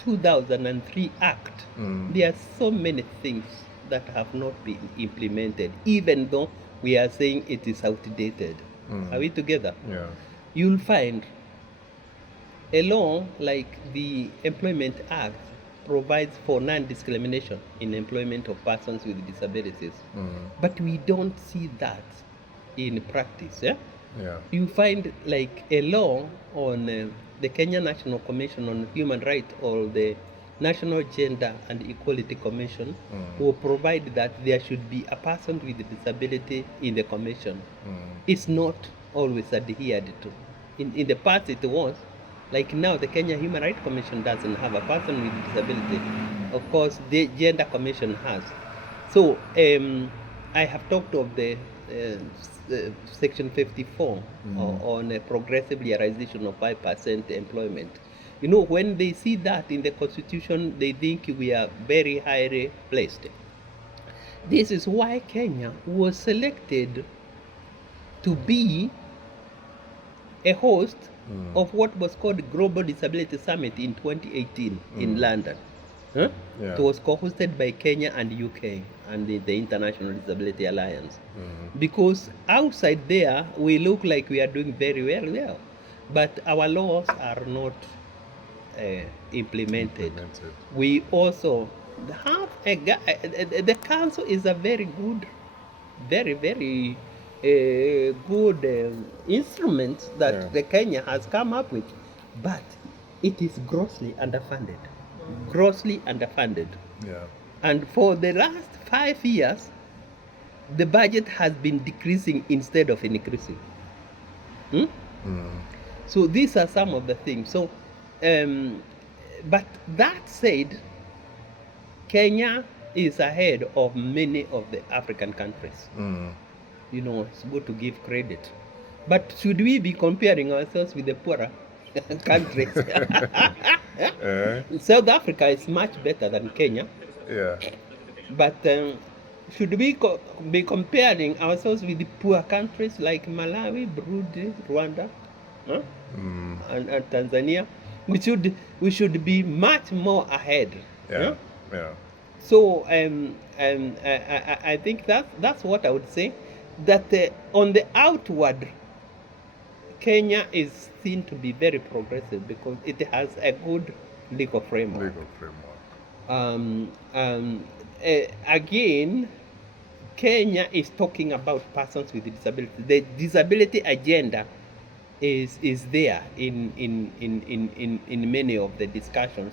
2003 Act, there are so many things that have not been implemented, even though we are saying it is outdated. Are we together? Yeah. You'll find a law like the Employment Act provides for non-discrimination in employment of persons with disabilities. But we don't see that in practice. Yeah? You find like a law on the Kenya National Commission on Human Rights, or the National Gender and Equality Commission, will provide that there should be a person with a disability in the commission. It's not always adhered to. In the past it was. Like now, the Kenya Human Rights Commission doesn't have a person with disability. Of course, the Gender Commission has. So I have talked of the Section 54 on a progressive realization of 5% employment. You know, when they see that in the Constitution, they think we are very highly placed. This is why Kenya was selected to be a host of what was called Global Disability Summit in 2018 in London. It was co-hosted by Kenya and UK and the International Disability Alliance. Because outside there, we look like we are doing very well, but our laws are not implemented. We also have the council is a very good, very good instrument that the Kenya has come up with, but it is grossly underfunded. And for the last 5 years, the budget has been decreasing instead of increasing. So these are some of the things. So, but that said, Kenya is ahead of many of the African countries. You know, it's good to give credit. But should we be comparing ourselves with the poorer countries? South Africa is much better than Kenya. Yeah. But should we be comparing ourselves with the poor countries like Malawi, Burundi, Rwanda, huh? and Tanzania? We should be much more ahead. Yeah. Huh? Yeah. So I think that's what I would say. That on the outward, Kenya is seen to be very progressive because it has a good legal framework. Legal framework. Again, Kenya is talking about persons with disability. The disability agenda is there in many of the discussions.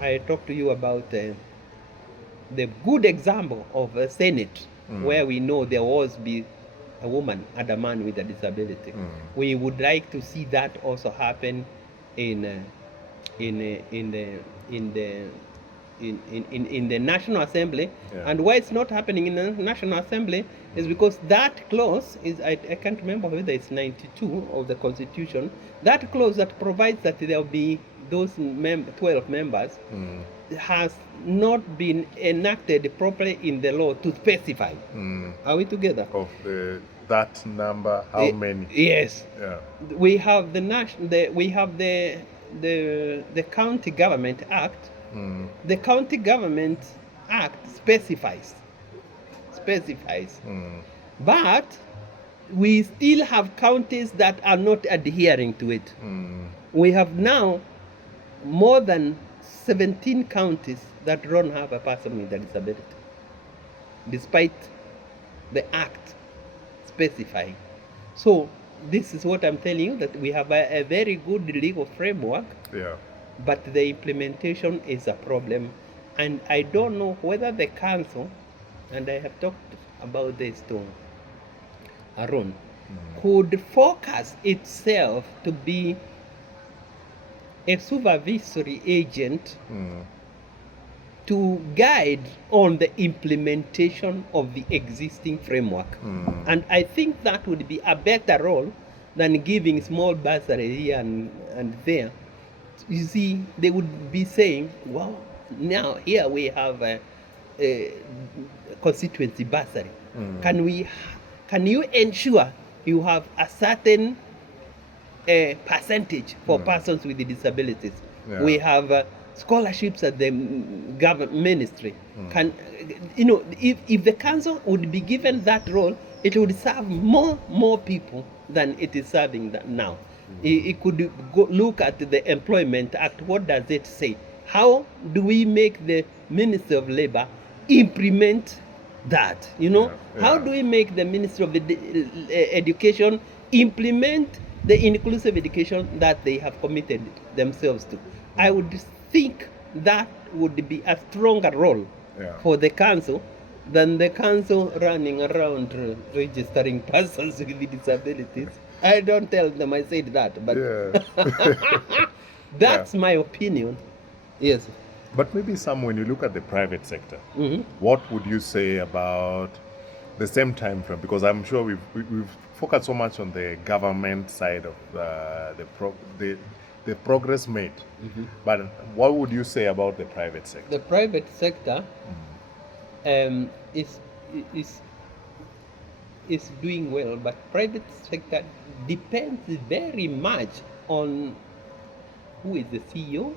I talked to you about the good example of a Senate where we know there was be a woman and a man with a disability. We would like to see that also happen in the National Assembly. Yeah. And why it's not happening in the National Assembly is because that clause is, I can't remember whether it's 92 of the Constitution, that clause that provides that there will be those 12 members has not been enacted properly in the law to specify. Are we together? Of that number, how many? Yes. Yeah. We have the County Government Act. The County Government Act specifies. But we still have counties that are not adhering to it. We have now more than 17 counties that don't have a person with a disability, despite the act specifying. So this is what I'm telling you, that we have a very good legal framework. Yeah. But the implementation is a problem, and I don't know whether the council, and I have talked about this to Aaron, could focus itself to be a supervisory agent to guide on the implementation of the existing framework. And I think that would be a better role than giving small bursary here and there. You see, they would be saying, well, now here we have a constituency bursary. Can you ensure you have a certain percentage for persons with disabilities? Yeah. We have scholarships at the government ministry. Can if the council would be given that role, it would serve more people than it is serving now. It could look at the Employment Act. What does it say? How do we make the Ministry of Labor implement that? How do we make the Ministry of Education implement the inclusive education that they have committed themselves to? I would think that would be a stronger role for the council than the council running around registering persons with disabilities. I don't tell them I said that, but that's my opinion. Yes. But maybe when you look at the private sector, what would you say about the same time frame? Because I'm sure we've focused so much on the government side of the progress made. But what would you say about the private sector? The private sector is doing well, but private sector depends very much on who is the CEO,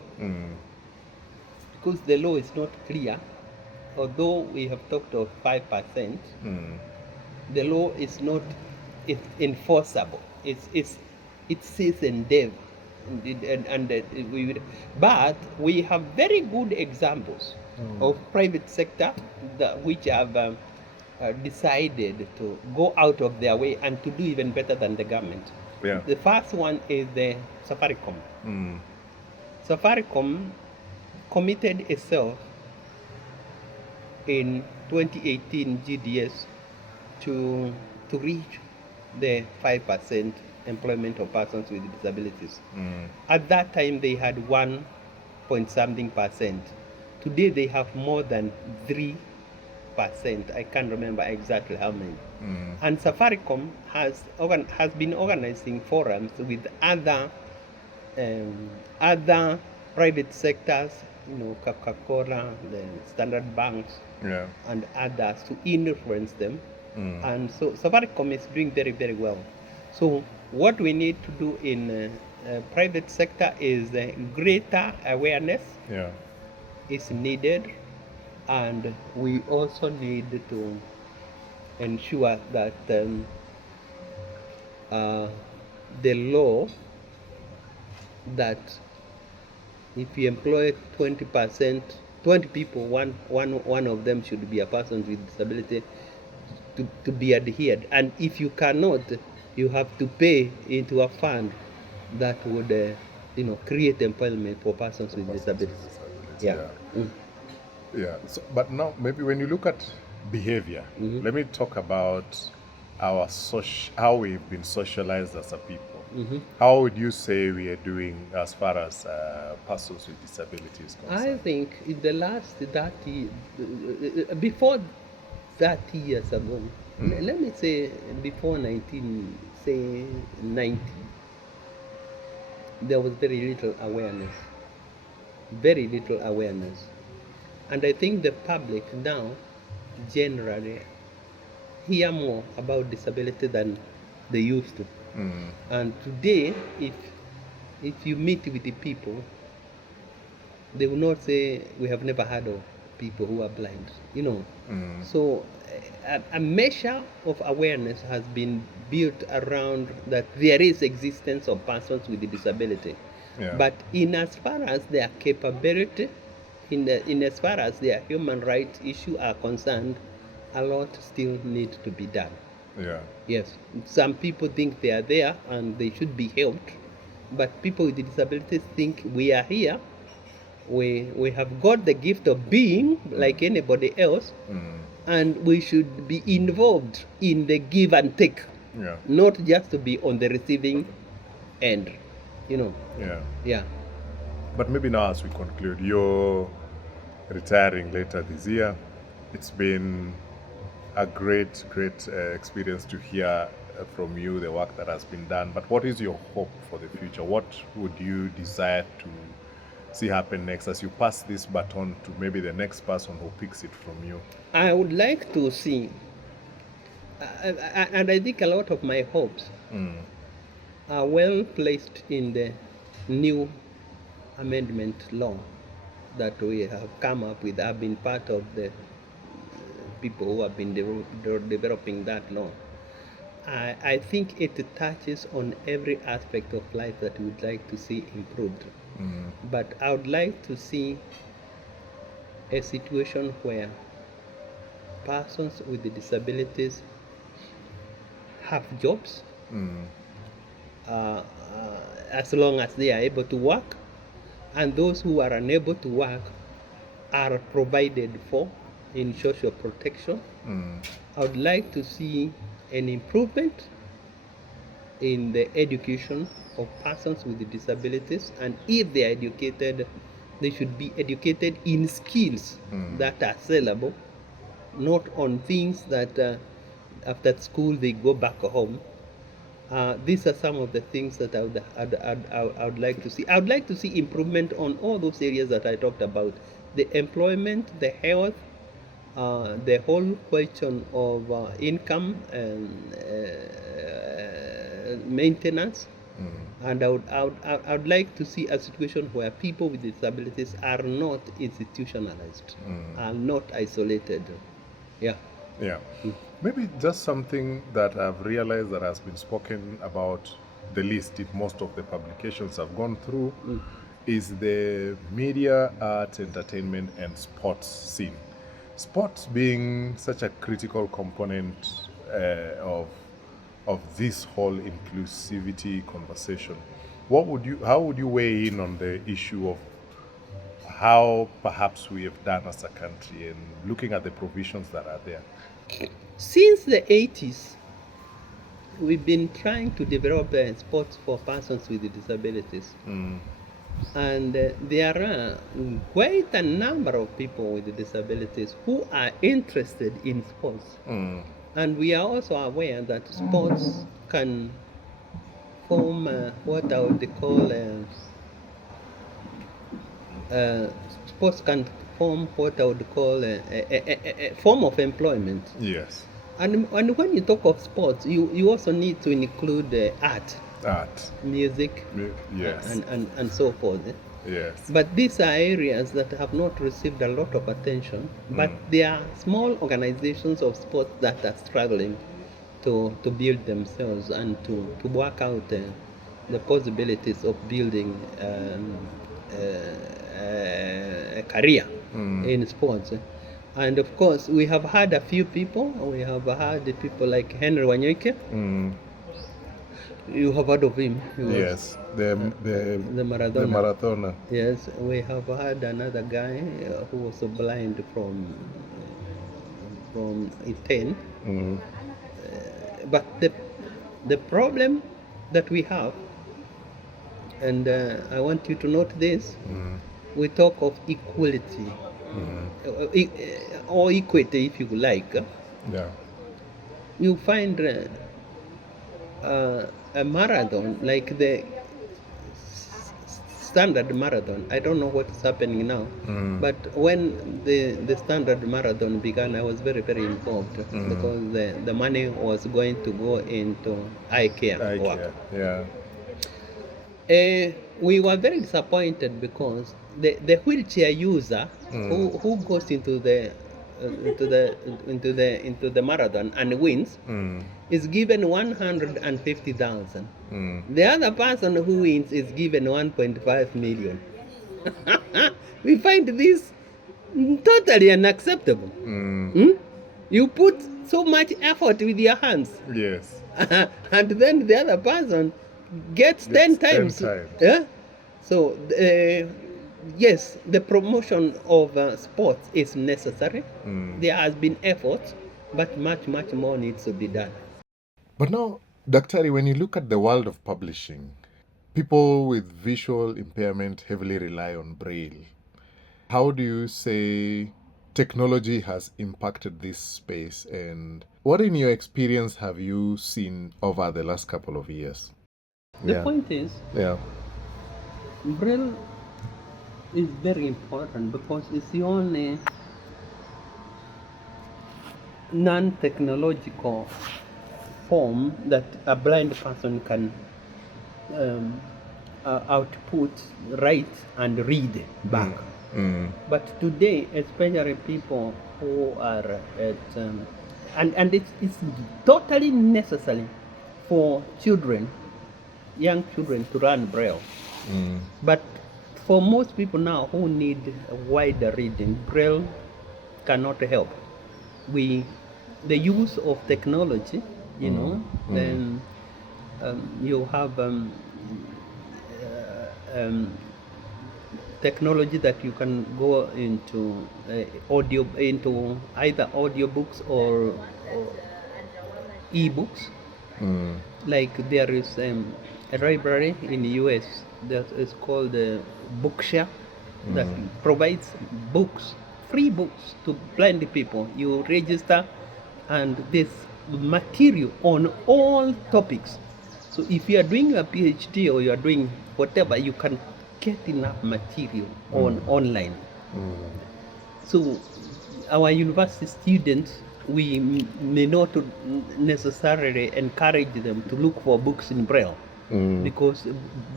because the law is not clear. Although we have talked of 5%, the law is not enforceable. It says endeavor, but we have very good examples of private sector which have decided to go out of their way and to do even better than the government. Yeah. The first one is the Safaricom. Safaricom committed itself in 2018 GDS to reach the 5% employment of persons with disabilities. At that time, they had 1 point something percent. Today, they have more than 3%. I can't remember exactly how many. And Safaricom has been organizing forums with other private sectors Coca-Cola, the Standard Banks, Yeah. and others to influence them. And so Safaricom is doing very, very well. So what we need to do in private sector is greater awareness Yeah. is needed, and we also need to ensure that the law that if you employ 20%, 20 people, one of them should be a person with disability to be adhered. And if you cannot, you have to pay into a fund that would, create employment for persons with disabilities. Yeah. Yeah. So, but now maybe when you look at behavior, let me talk about our how we've been socialized as a people. How would you say we are doing as far as persons with disabilities I concerned? think in the last 30, before 30 years ago, let me say before 1990, there was very little awareness. Very little awareness. And I think the public now generally hear more about disability than they used to. And today, if you meet with the people, they will not say we have never heard of people who are blind. So a measure of awareness has been built around that there is existence of persons with a disability. Yeah. But in as far as their capability, in as far as their human rights issue are concerned, a lot still needs to be done. Yeah. Yes, some people think they are there and they should be helped, but people with disabilities think we are here, we have got the gift of being like anybody else, and we should be involved in the give and take, Yeah. not just to be on the receiving end. Yeah. Yeah. But maybe now, as we conclude, you're retiring later this year. It's been a great experience to hear from you the work that has been done. But what is your hope for the future? What would you desire to see happen next as you pass this baton to maybe the next person who picks it from you? I would like to see, and I think a lot of my hopes are well placed in the new amendment law that we have come up with. I've been part of the people who have been developing that law. I think it touches on every aspect of life that we would like to see improved. But I would like to see a situation where persons with disabilities have jobs, as long as they are able to work, and those who are unable to work are provided for in social protection. I would like to see an improvement in the education of persons with disabilities, and if they are educated, they should be educated in skills that are sellable, not on things that after school they go back home. These are some of the things that I would like to see. I would like to see improvement on all those areas that I talked about: the employment, the health, the whole question of income and maintenance. And I would like to see a situation where people with disabilities are not institutionalized, are not isolated. Yeah. Yeah. Maybe just something that I've realized that has been spoken about the least in most of the publications I've gone through is the media, art, entertainment, and sports scene. Sports being such a critical component of this whole inclusivity conversation. How would you weigh in on the issue of how perhaps we have done as a country and looking at the provisions that are there? Since the 80s, we've been trying to develop sports for persons with disabilities. And there are quite a number of people with disabilities who are interested in sports. And we are also aware that sports can form what I would call sports can form what I would call a form of employment. Yes. And when you talk of sports, you also need to include art, music, Yes. and so forth. Yes. But these are areas that have not received a lot of attention. But there are small organizations of sports that are struggling to build themselves and to work out the possibilities of building a career in sports. And of course, we have had a few people. We have had people like Henry Wanyeke. You have heard of him? He was, Yes. The marathoner. The marathoner. Yes, we have had another guy who was blind from 10. But the problem that we have, and I want you to note this, we talk of equality, or equity if you like. Yeah. You find a marathon like the standard marathon. I don't know what's happening now, but when the standard marathon began, I was very, very involved because the money was going to go into eye care work. Yeah. We were very disappointed because the wheelchair user who goes into the marathon and wins is given 150,000. The other person who wins is given 1.5 million. We find this totally unacceptable. You put so much effort with your hands. Yes. And then the other person gets 10 times. 10 times. Yeah? So, yes, the promotion of sports is necessary. There has been effort, but much, much more needs to be done. But now, Daktari, when you look at the world of publishing, people with visual impairment heavily rely on Braille. How do you say technology has impacted this space, and what in your experience have you seen over the last couple of years? The point is, Braille is very important because it's the only non-technological form that a blind person can output, write, and read back. But today, especially people who are at, and it's totally necessary for children, young children, to learn Braille. But for most people now who need wider reading, Braille cannot help. The use of technology, then you have technology that you can go into into either audiobooks or e-books. Like there is a library in the US that is called Bookshare that provides books, free books to blind people. You register and this material on all topics. So if you are doing a PhD or you are doing whatever, you can get enough material online. So our university students, we may not necessarily encourage them to look for books in Braille because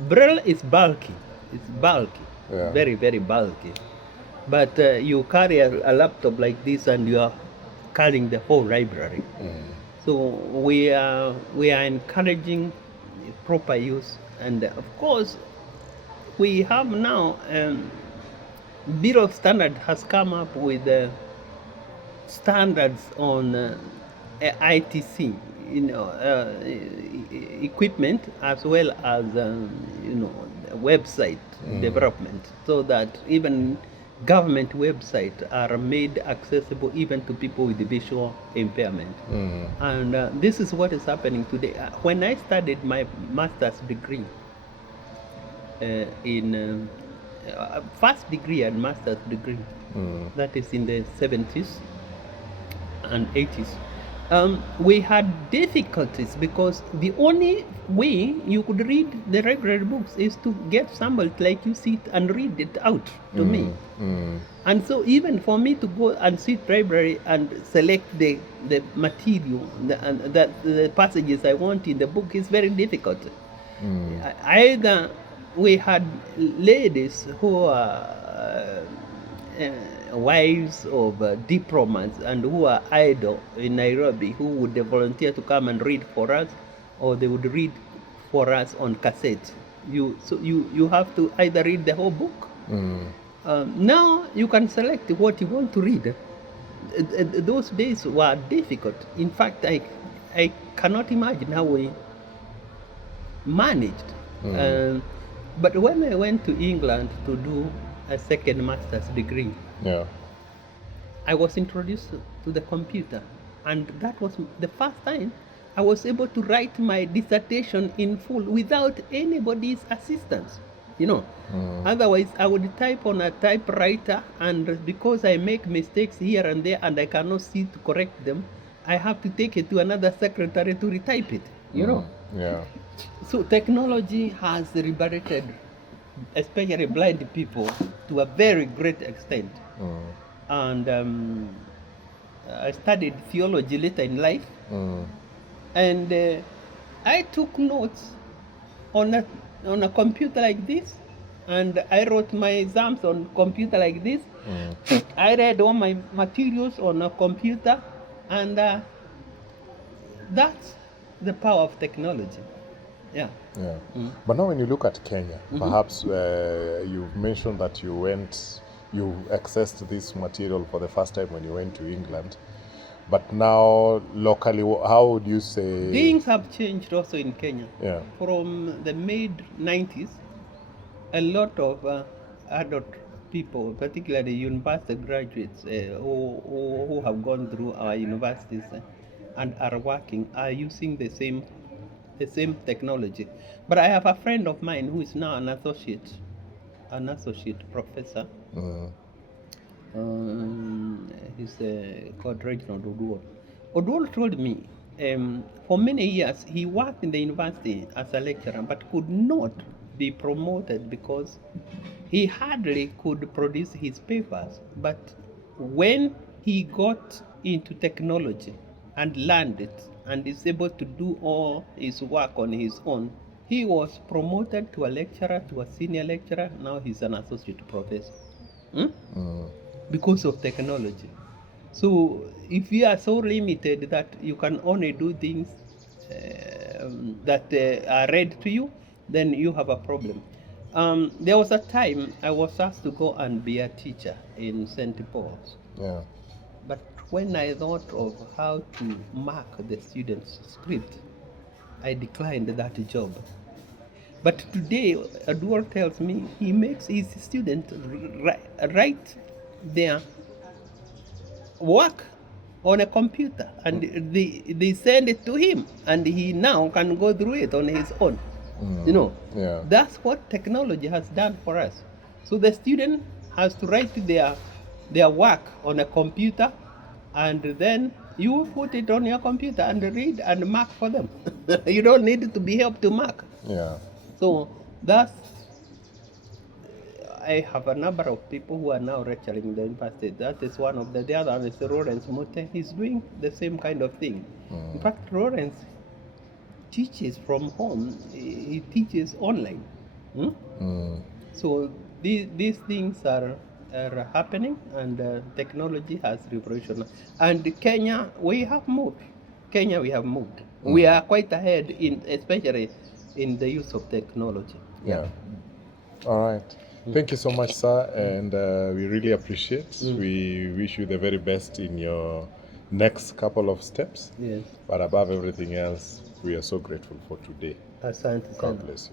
Braille is bulky. It's bulky, very, very bulky. But you carry a laptop like this and you are carrying the whole library. So we are encouraging proper use, and of course we have now Bureau of Standards has come up with standards on ITC, equipment as well as website development, so that even government websites are made accessible even to people with visual impairment. And this is what is happening today. When I studied my master's degree in first degree and master's degree, that is in the 70s and 80s, we had difficulties because the only way you could read the library books is to get somebody like you sit and read it out to me. And so even for me to go and sit library and select the material, the passages I want in the book is very difficult. Either we had ladies who are wives of diplomats and who are idle in Nairobi who would volunteer to come and read for us, or they would read for us on cassette. You have to either read the whole book. Now you can select what you want to read. Those days were difficult. In fact, I cannot imagine how we managed. But when I went to England to do a second master's degree, I was introduced to the computer, and that was the first time I was able to write my dissertation in full without anybody's assistance. Otherwise I would type on a typewriter, and because I make mistakes here and there and I cannot see to correct them, I have to take it to another secretary to retype it. So technology has liberated especially blind people to a very great extent. And I studied theology later in life, and I took notes on a computer like this, and I wrote my exams on computer like this. I read all my materials on a computer, and that's the power of technology. But now when you look at Kenya, perhaps you've mentioned that you accessed this material for the first time when you went to England. But now, locally, how would you say... Things have changed also in Kenya. From the mid-90s, a lot of adult people, particularly university graduates who have gone through our universities and are working, are using the same technology. But I have a friend of mine who is now an associate professor. He's called Reginald Oduor. Oduor told me for many years he worked in the university as a lecturer but could not be promoted because he hardly could produce his papers. But when he got into technology and learned it and is able to do all his work on his own, he was promoted to a lecturer, to a senior lecturer. Now he's an associate professor. Because of technology. So if you are so limited that you can only do things that are read to you, then you have a problem. There was a time I was asked to go and be a teacher in St. Paul's. But when I thought of how to mark the students' script, I declined that job. But today, Oduor tells me he makes his students write their work on a computer, and they send it to him, and he now can go through it on his own. That's what technology has done for us. So the student has to write their work on a computer, and then you put it on your computer and read and mark for them. You don't need to be helped to mark. So I have a number of people who are now lecturing in the university. That is one of the other one is Lawrence Mute. He's doing the same kind of thing. In fact, Lawrence teaches from home. He teaches online. So these things are happening, and technology has revolutionized. And Kenya, we have moved. We are quite ahead especially in the use of technology. All right. Thank you so much, sir, and we really appreciate. We wish you the very best in your next couple of steps. But above everything else, we are so grateful for today. Asante God sana. bless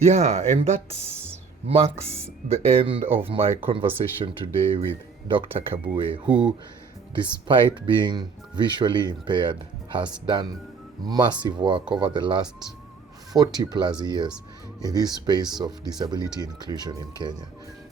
you. And that marks the end of my conversation today with Dr. Kabue, who, despite being visually impaired, has done massive work over the last 40 plus years in this space of disability inclusion in Kenya.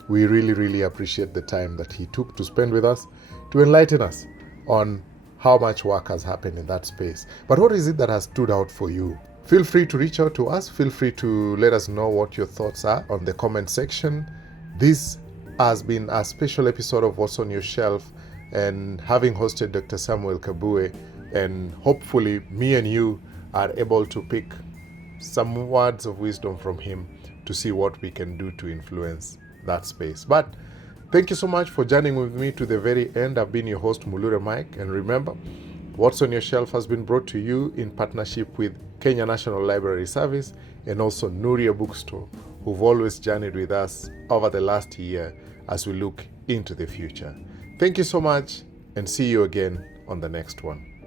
We really, really appreciate the time that he took to spend with us to enlighten us on how much work has happened in that space. But what is it that has stood out for you? Feel free to reach out to us. Feel free to let us know what your thoughts are on the comment section. This has been a special episode of What's on Your Shelf, and having hosted Dr. Samuel Kabue, and hopefully me and you are able to pick some words of wisdom from him to see what we can do to influence that space. But thank you so much for joining with me to the very end. I've been your host, Mulure Mike, and remember, What's on Your Shelf has been brought to you in partnership with Kenya National Library Service and also Nuria Bookstore, who've always journeyed with us over the last year as we look into the future. Thank you so much, and see you again on the next one.